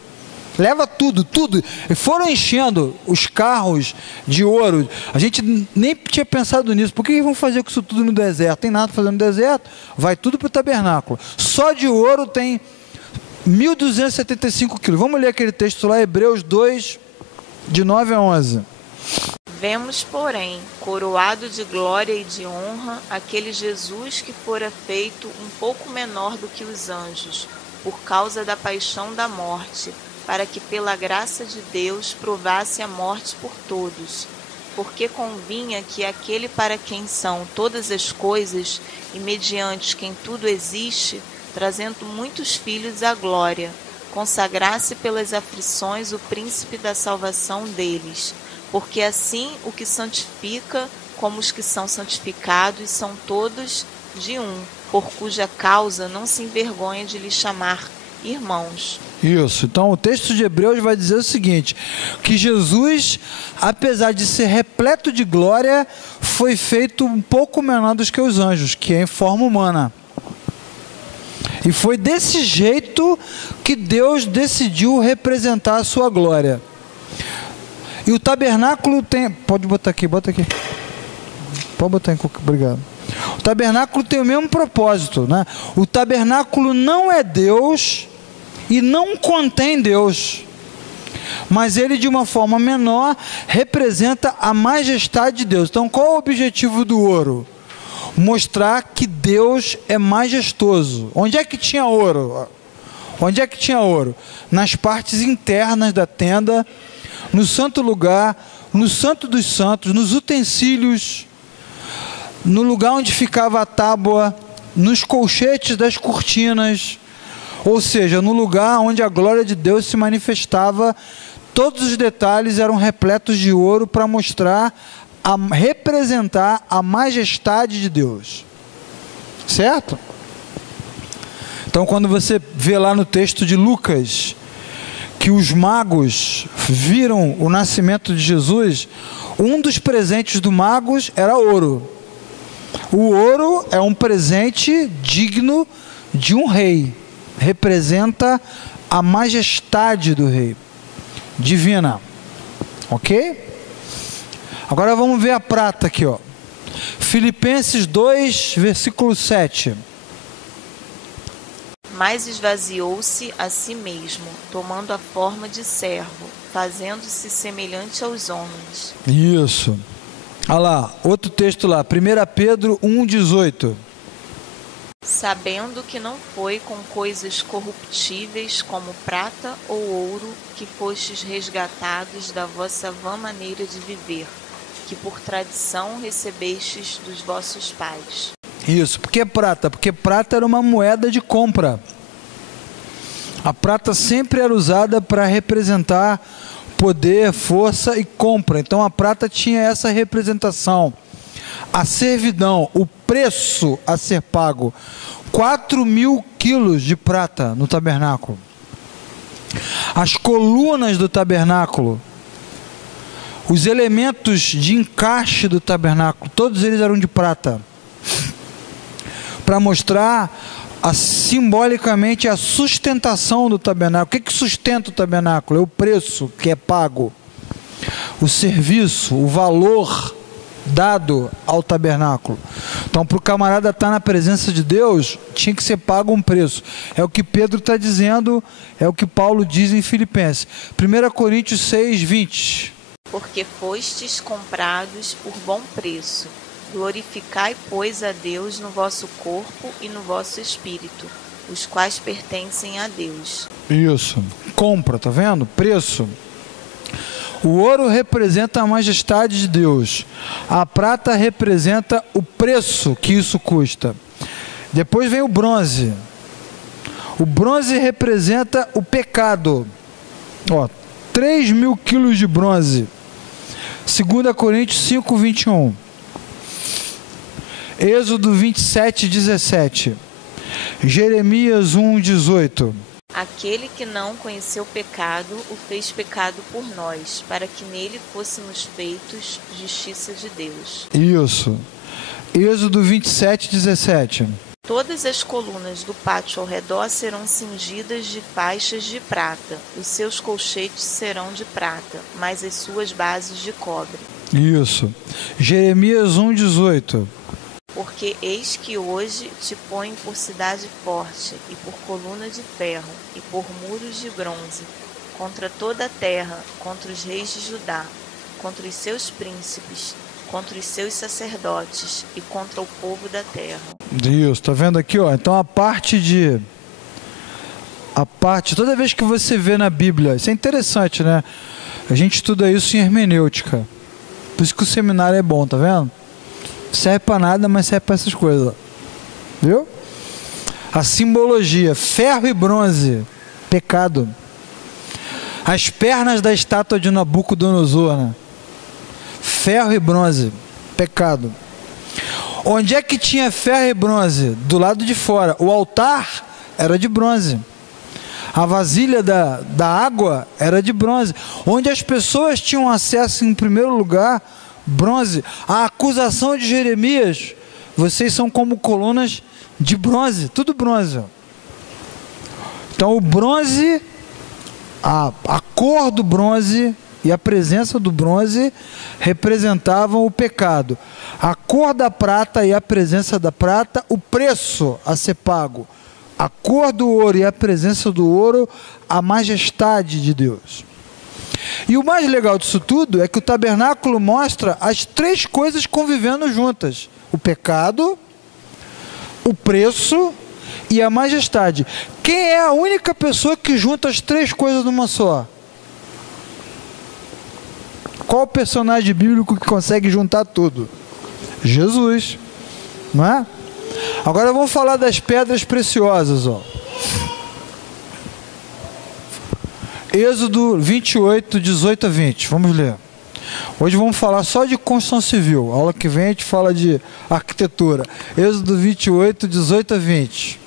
Leva tudo, tudo. E foram enchendo os carros de ouro. A gente nem tinha pensado nisso. Por que vão fazer com isso tudo no deserto? Tem nada para fazer no deserto? Vai tudo para o tabernáculo. Só de ouro tem 1.275 quilos. Vamos ler aquele texto lá, Hebreus 2, de 9 a 11. Vemos, porém, coroado de glória e de honra, aquele Jesus que fora feito um pouco menor do que os anjos, por causa da paixão da morte, para que pela graça de Deus provasse a morte por todos. Porque convinha que aquele para quem são todas as coisas, e mediante quem tudo existe, trazendo muitos filhos à glória, consagrasse pelas aflições o príncipe da salvação deles. Porque assim o que santifica, como os que são santificados, são todos de um, por cuja causa não se envergonha de lhe chamar irmãos. Isso, então o texto de Hebreus vai dizer o seguinte, que Jesus, apesar de ser repleto de glória, foi feito um pouco menor do que os anjos, que é em forma humana. E foi desse jeito que Deus decidiu representar a sua glória. E o tabernáculo tem... Pode botar aqui, bota aqui. Pode botar em qualquer... Obrigado. O tabernáculo tem o mesmo propósito, né? O tabernáculo não é Deus e não contém Deus, mas ele de uma forma menor representa a majestade de Deus. Então qual é o objetivo do ouro? Mostrar que Deus é majestoso. Onde é que tinha ouro? Onde é que tinha ouro? Nas partes internas da tenda, no santo lugar, no santo dos santos, nos utensílios, no lugar onde ficava a tábua, nos colchetes das cortinas, ou seja, no lugar onde a glória de Deus se manifestava. Todos os detalhes eram repletos de ouro para mostrar, representar a majestade de Deus, certo? Então quando você vê lá no texto de Lucas, que os magos viram o nascimento de Jesus, um dos presentes dos magos era ouro. O ouro é um presente digno de um rei, representa a majestade do rei, divina, ok? Agora vamos ver a prata aqui, ó. Filipenses 2, versículo 7. Mas esvaziou-se a si mesmo, tomando a forma de servo, fazendo-se semelhante aos homens. Isso. Olha lá, outro texto lá, 1 Pedro 1,18. Sabendo que não foi com coisas corruptíveis como prata ou ouro que fostes resgatados da vossa vã maneira de viver, que por tradição recebestes dos vossos pais. Isso, por que prata? Porque prata era uma moeda de compra. A prata sempre era usada para representar poder, força e compra. Então a prata tinha essa representação. A servidão, o preço a ser pago. 4.000 quilos de prata no tabernáculo. As colunas do tabernáculo, os elementos de encaixe do tabernáculo, todos eles eram de prata, para mostrar simbolicamente a sustentação do tabernáculo. O que sustenta o tabernáculo? É o preço que é pago, o serviço, o valor dado ao tabernáculo. Então, para o camarada estar na presença de Deus, tinha que ser pago um preço. É o que Pedro está dizendo, é o que Paulo diz em Filipenses. 1 Coríntios 6, 20. Porque fostes comprados por bom preço. Glorificai, pois, a Deus no vosso corpo e no vosso espírito, os quais pertencem a Deus. Isso. Compra, tá vendo? Preço. O ouro representa a majestade de Deus. A prata representa o preço que isso custa. Depois vem o bronze. O bronze representa o pecado. Ó, 3.000 quilos de bronze. 2 Coríntios 5, 21. Êxodo 27, 17. Jeremias 1, 18. Aquele que não conheceu pecado, o fez pecado por nós, para que nele fôssemos feitos justiça de Deus. Isso. Êxodo 27, 17. Todas as colunas do pátio ao redor serão cingidas de faixas de prata. Os seus colchetes serão de prata, mas as suas bases de cobre. Isso. Jeremias 1, 18. Porque eis que hoje te ponho por cidade forte, e por coluna de ferro, e por muros de bronze, contra toda a terra, contra os reis de Judá, contra os seus príncipes, contra os seus sacerdotes e contra o povo da terra. Isso, tá vendo aqui, ó? Então a parte, toda vez que você vê na Bíblia, isso é interessante, né? A gente estuda isso em hermenêutica. Por isso que o seminário é bom, tá vendo? Serve para nada, mas serve para essas coisas. Viu? A simbologia, ferro e bronze, pecado. As pernas da estátua de Nabucodonosor, né? Ferro e bronze, pecado. Onde é que tinha ferro e bronze? Do lado de fora. O altar era de bronze. A vasilha da água era de bronze. Onde as pessoas tinham acesso em primeiro lugar, bronze. A acusação de Jeremias: vocês são como colunas de bronze, tudo bronze. Então o bronze, a cor do bronze e a presença do bronze representavam o pecado. A cor da prata e a presença da prata, o preço a ser pago. A cor do ouro e a presença do ouro, a majestade de Deus. E o mais legal disso tudo é que o tabernáculo mostra as três coisas convivendo juntas: o pecado, o preço e a majestade. Quem é a única pessoa que junta as três coisas numa só? Qual o personagem bíblico que consegue juntar tudo? Jesus, não é? Agora vamos falar das pedras preciosas, ó. Êxodo 28, 18 a 20, vamos ler. Hoje vamos falar só de construção civil. A aula que vem a gente fala de arquitetura. Êxodo 28, 18 a 20.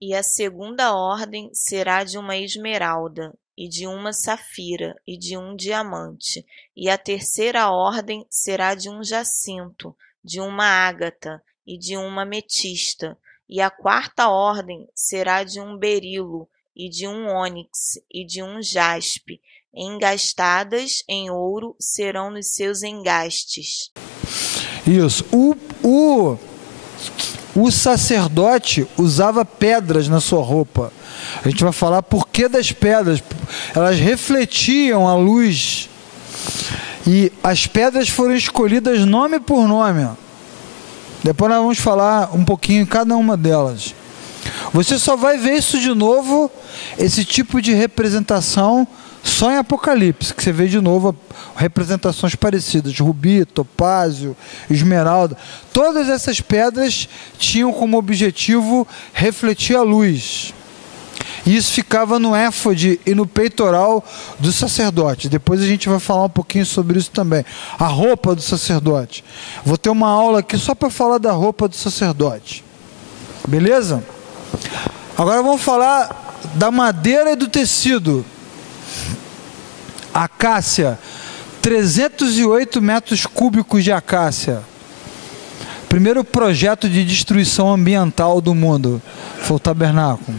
E a segunda ordem será de uma esmeralda, e de uma safira, e de um diamante. E a terceira ordem será de um jacinto, de uma ágata, e de uma ametista. E a quarta ordem será de um berilo, e de um ônix, e de um jaspe. Engastadas em ouro serão nos seus engastes. Isso. O sacerdote usava pedras na sua roupa. A gente vai falar por que das pedras. Elas refletiam a luz. E as pedras foram escolhidas nome por nome. Depois nós vamos falar um pouquinho em cada uma delas. Você só vai ver isso de novo, esse tipo de representação, só em Apocalipse, que você vê de novo representações parecidas: rubi, topázio, esmeralda. Todas essas pedras tinham como objetivo refletir a luz. E isso ficava no éfode e no peitoral do sacerdote. Depois a gente vai falar um pouquinho sobre isso também. A roupa do sacerdote. Vou ter uma aula aqui só para falar da roupa do sacerdote. Beleza? Agora vamos falar da madeira e do tecido. Acácia, 308 metros cúbicos de acácia. Primeiro projeto de destruição ambiental do mundo foi o tabernáculo.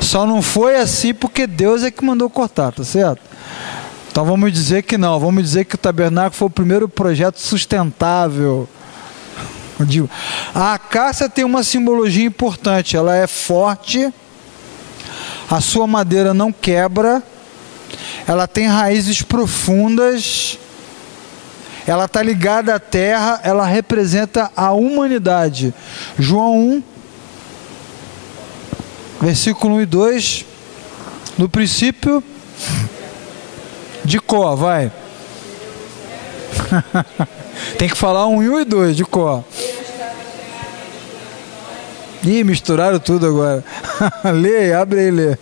Só não foi assim porque Deus é que mandou cortar, tá certo? Então vamos dizer que não, vamos dizer que o tabernáculo foi o primeiro projeto sustentável. A acácia tem uma simbologia importante: ela é forte, a sua madeira não quebra, ela tem raízes profundas, ela está ligada à terra, ela representa a humanidade. João 1, versículo 1 e 2, no princípio, de cor, vai. Tem que falar 1 e 2, de cor. Ih, misturaram tudo agora. Lê, abre aí, lê.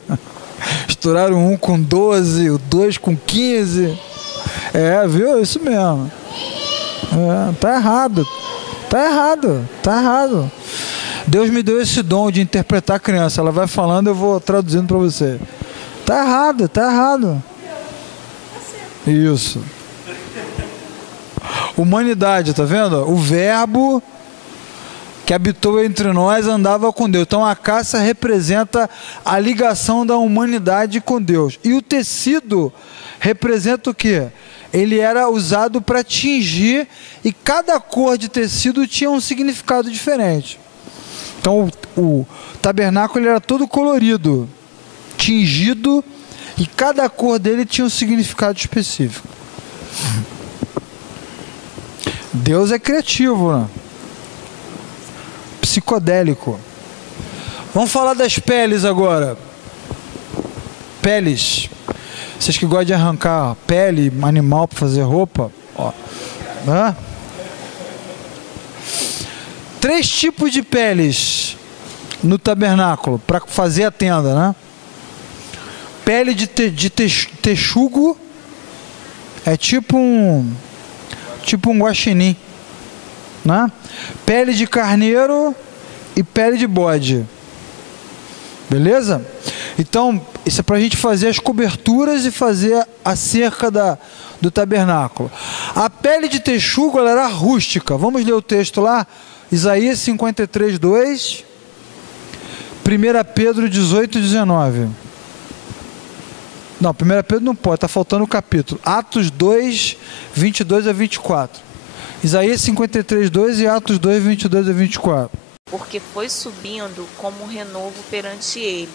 Misturaram 1 com 12, o 2 com 15. É, viu? Isso mesmo. Tá errado. Tá errado. Tá errado. Deus me deu esse dom de interpretar a criança. Ela vai falando, eu vou traduzindo para você. Tá errado, tá errado. Isso. Humanidade, tá vendo? O verbo que habitou entre nós, andava com Deus. Então a cassa representa a ligação da humanidade com Deus. E o tecido representa o quê? Ele era usado para tingir, e cada cor de tecido tinha um significado diferente. Então o tabernáculo ele era todo colorido, tingido, e cada cor dele tinha um significado específico. Deus é criativo, né? Psicodélico. Vamos falar das peles agora. Peles. Vocês que gostam de arrancar pele, animal para fazer roupa. Ó. Hã? 3 tipos de peles no tabernáculo para fazer a tenda, né? Pele de texugo, é tipo um guaxinim, né? Pele de carneiro e pele de bode. Beleza? Então, isso é para a gente fazer as coberturas e fazer a cerca do tabernáculo. A pele de texugo ela era rústica. Vamos ler o texto lá? Isaías 53, 2. 1 Pedro 18, 19. Não, 1 Pedro não pode, está faltando o capítulo. Atos 2, 22 a 24. Isaías 53, 2 e Atos 2, 22 a 24. Porque foi subindo como renovo perante ele,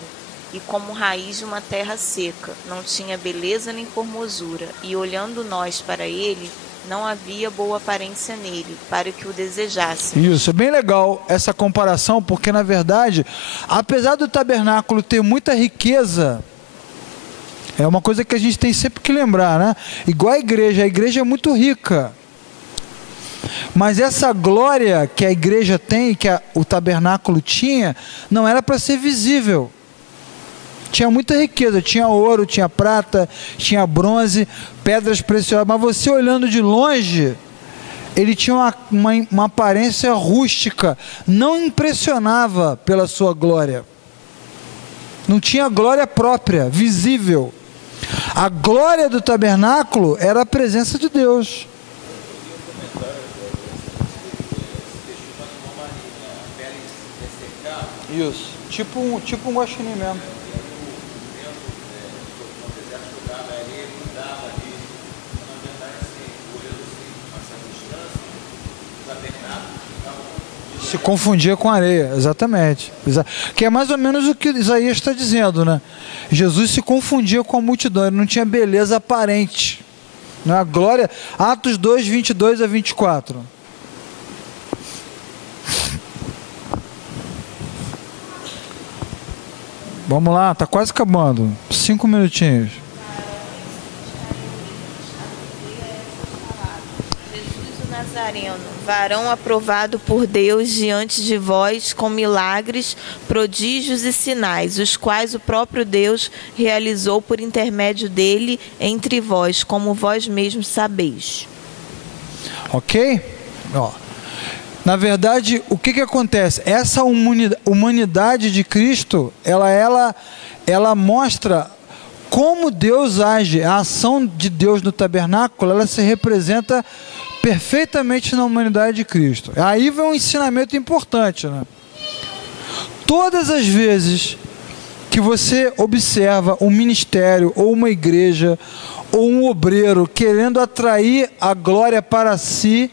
e como raiz de uma terra seca, não tinha beleza nem formosura, e olhando nós para ele, não havia boa aparência nele, para que o desejássemos. Isso, é bem legal essa comparação, porque na verdade, apesar do tabernáculo ter muita riqueza, é uma coisa que a gente tem sempre que lembrar, né? Igual a igreja é muito rica. Mas essa glória que a igreja tem, que o tabernáculo tinha, não era para ser visível. Tinha muita riqueza, tinha ouro, tinha prata, tinha bronze, pedras preciosas. Mas você olhando de longe, ele tinha uma aparência rústica, não impressionava pela sua glória. Não tinha glória própria, visível. A glória do tabernáculo era a presença de Deus. Isso, tipo um guaxinim mesmo. Se confundia com areia, exatamente. Que é mais ou menos o que Isaías está dizendo, né? Jesus se confundia com a multidão, ele não tinha beleza aparente. Não é? A glória, Atos 2, 22 a 24. Vamos lá, está quase acabando. 5 minutinhos. Jesus o Nazareno, varão aprovado por Deus diante de vós com milagres, prodígios e sinais, os quais o próprio Deus realizou por intermédio dele entre vós, como vós mesmos sabeis. Ok? Ó. Na verdade, o que acontece? Essa humanidade de Cristo, ela mostra como Deus age. A ação de Deus no tabernáculo, ela se representa perfeitamente na humanidade de Cristo. Aí vem um ensinamento importante, né? Todas as vezes que você observa um ministério, ou uma igreja, ou um obreiro querendo atrair a glória para si,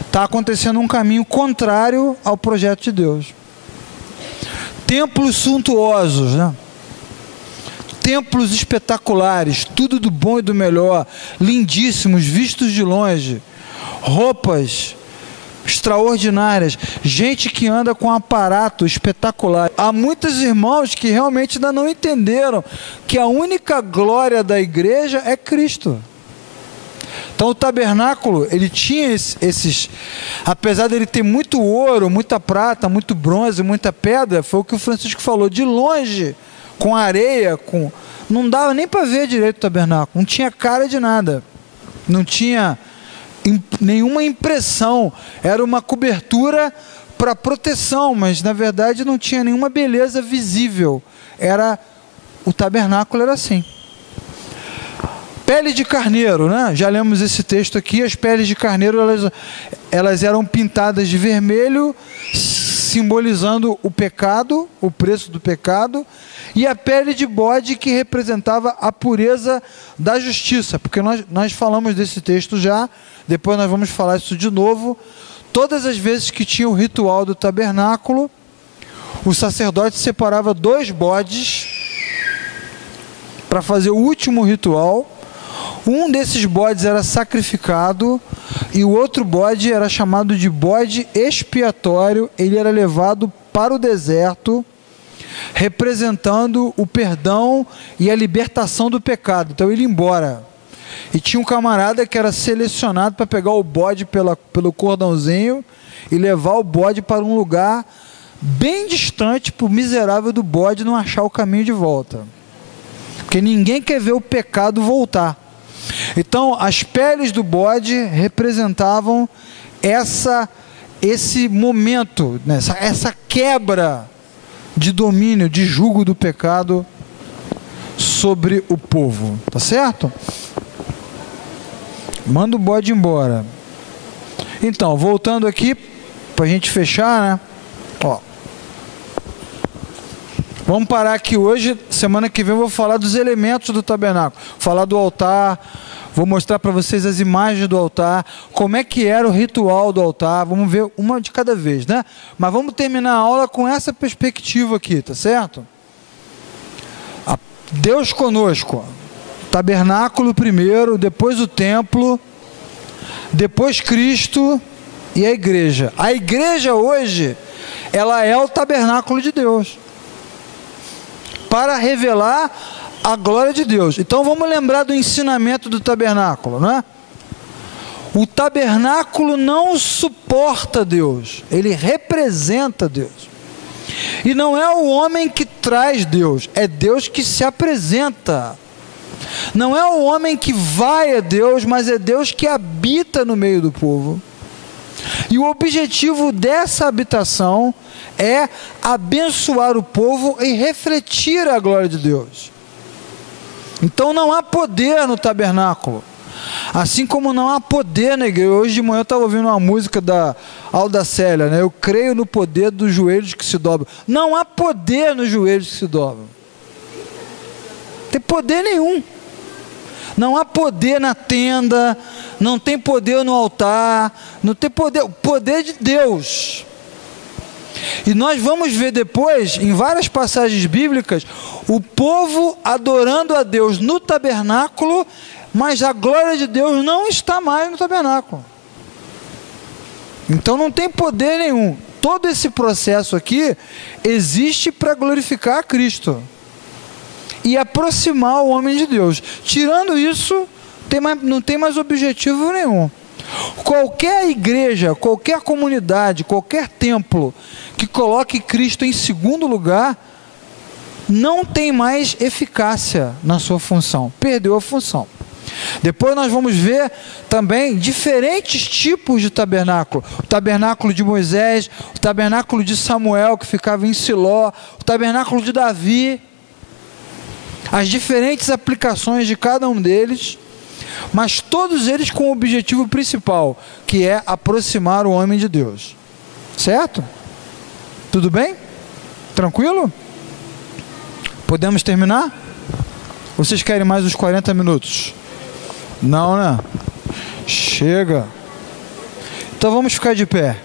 está acontecendo um caminho contrário ao projeto de Deus. Templos suntuosos, né? Templos espetaculares, tudo do bom e do melhor, lindíssimos, vistos de longe, roupas extraordinárias, gente que anda com um aparato espetacular. Há muitos irmãos que realmente ainda não entenderam que a única glória da igreja é Cristo. Então o tabernáculo, ele tinha esses, apesar dele ter muito ouro, muita prata, muito bronze, muita pedra, foi o que o Francisco falou, de longe, com areia, não dava nem para ver direito o tabernáculo, não tinha cara de nada, não tinha nenhuma impressão, era uma cobertura para proteção, mas na verdade não tinha nenhuma beleza visível, o tabernáculo era assim. Pele de carneiro, né? Já lemos esse texto aqui. As peles de carneiro, elas eram pintadas de vermelho, simbolizando o pecado, o preço do pecado, e a pele de bode, que representava a pureza da justiça, porque nós falamos desse texto já, depois nós vamos falar isso de novo. Todas as vezes que tinha o ritual do tabernáculo, o sacerdote separava 2 bodes para fazer o último ritual. Um desses bodes era sacrificado e o outro bode era chamado de bode expiatório. Ele era levado para o deserto, representando o perdão e a libertação do pecado. Então ele ia embora. E tinha um camarada que era selecionado para pegar o bode pelo cordãozinho e levar o bode para um lugar bem distante, para o miserável do bode não achar o caminho de volta. Porque ninguém quer ver o pecado voltar. Então, as peles do bode representavam esse momento, né? essa quebra de domínio, de jugo do pecado sobre o povo. Tá certo? Manda o bode embora. Então, voltando aqui, para a gente fechar, né? Ó. Vamos parar aqui hoje. Semana que vem eu vou falar dos elementos do tabernáculo. Falar do altar. Vou mostrar para vocês as imagens do altar. Como é que era o ritual do altar. Vamos ver uma de cada vez, né? Mas vamos terminar a aula com essa perspectiva aqui, tá certo? Deus conosco. Tabernáculo primeiro, depois o templo, depois Cristo e a igreja. A igreja hoje, ela é o tabernáculo de Deus, para revelar a glória de Deus. Então vamos lembrar do ensinamento do tabernáculo, né? O tabernáculo não suporta Deus, ele representa Deus. E não é o homem que traz Deus, é Deus que se apresenta. Não é o homem que vai a Deus, mas é Deus que habita no meio do povo. E o objetivo dessa habitação é abençoar o povo e refletir a glória de Deus. Então não há poder no tabernáculo, assim como não há poder na igreja. Hoje de manhã eu estava ouvindo uma música da Alda Célia, né? Eu creio no poder dos joelhos que se dobram. Não há poder nos joelhos que se dobram. Não tem poder nenhum. Não há poder na tenda, não tem poder no altar, não tem poder, o poder de Deus. E nós vamos ver depois, em várias passagens bíblicas, o povo adorando a Deus no tabernáculo, mas a glória de Deus não está mais no tabernáculo. Então não tem poder nenhum. Todo esse processo aqui existe para glorificar a Cristo e aproximar o homem de Deus. Tirando isso, não tem mais objetivo nenhum. Qualquer igreja, qualquer comunidade, qualquer templo que coloque Cristo em segundo lugar, não tem mais eficácia na sua função, perdeu a função. Depois nós vamos ver também diferentes tipos de tabernáculo. O tabernáculo de Moisés, o tabernáculo de Samuel, que ficava em Siló, o tabernáculo de Davi, as diferentes aplicações de cada um deles, mas todos eles com o objetivo principal, que é aproximar o homem de Deus. Certo? Tudo bem? Tranquilo? Podemos terminar? Vocês querem mais uns 40 minutos? Não, né? Chega. Então vamos ficar de pé.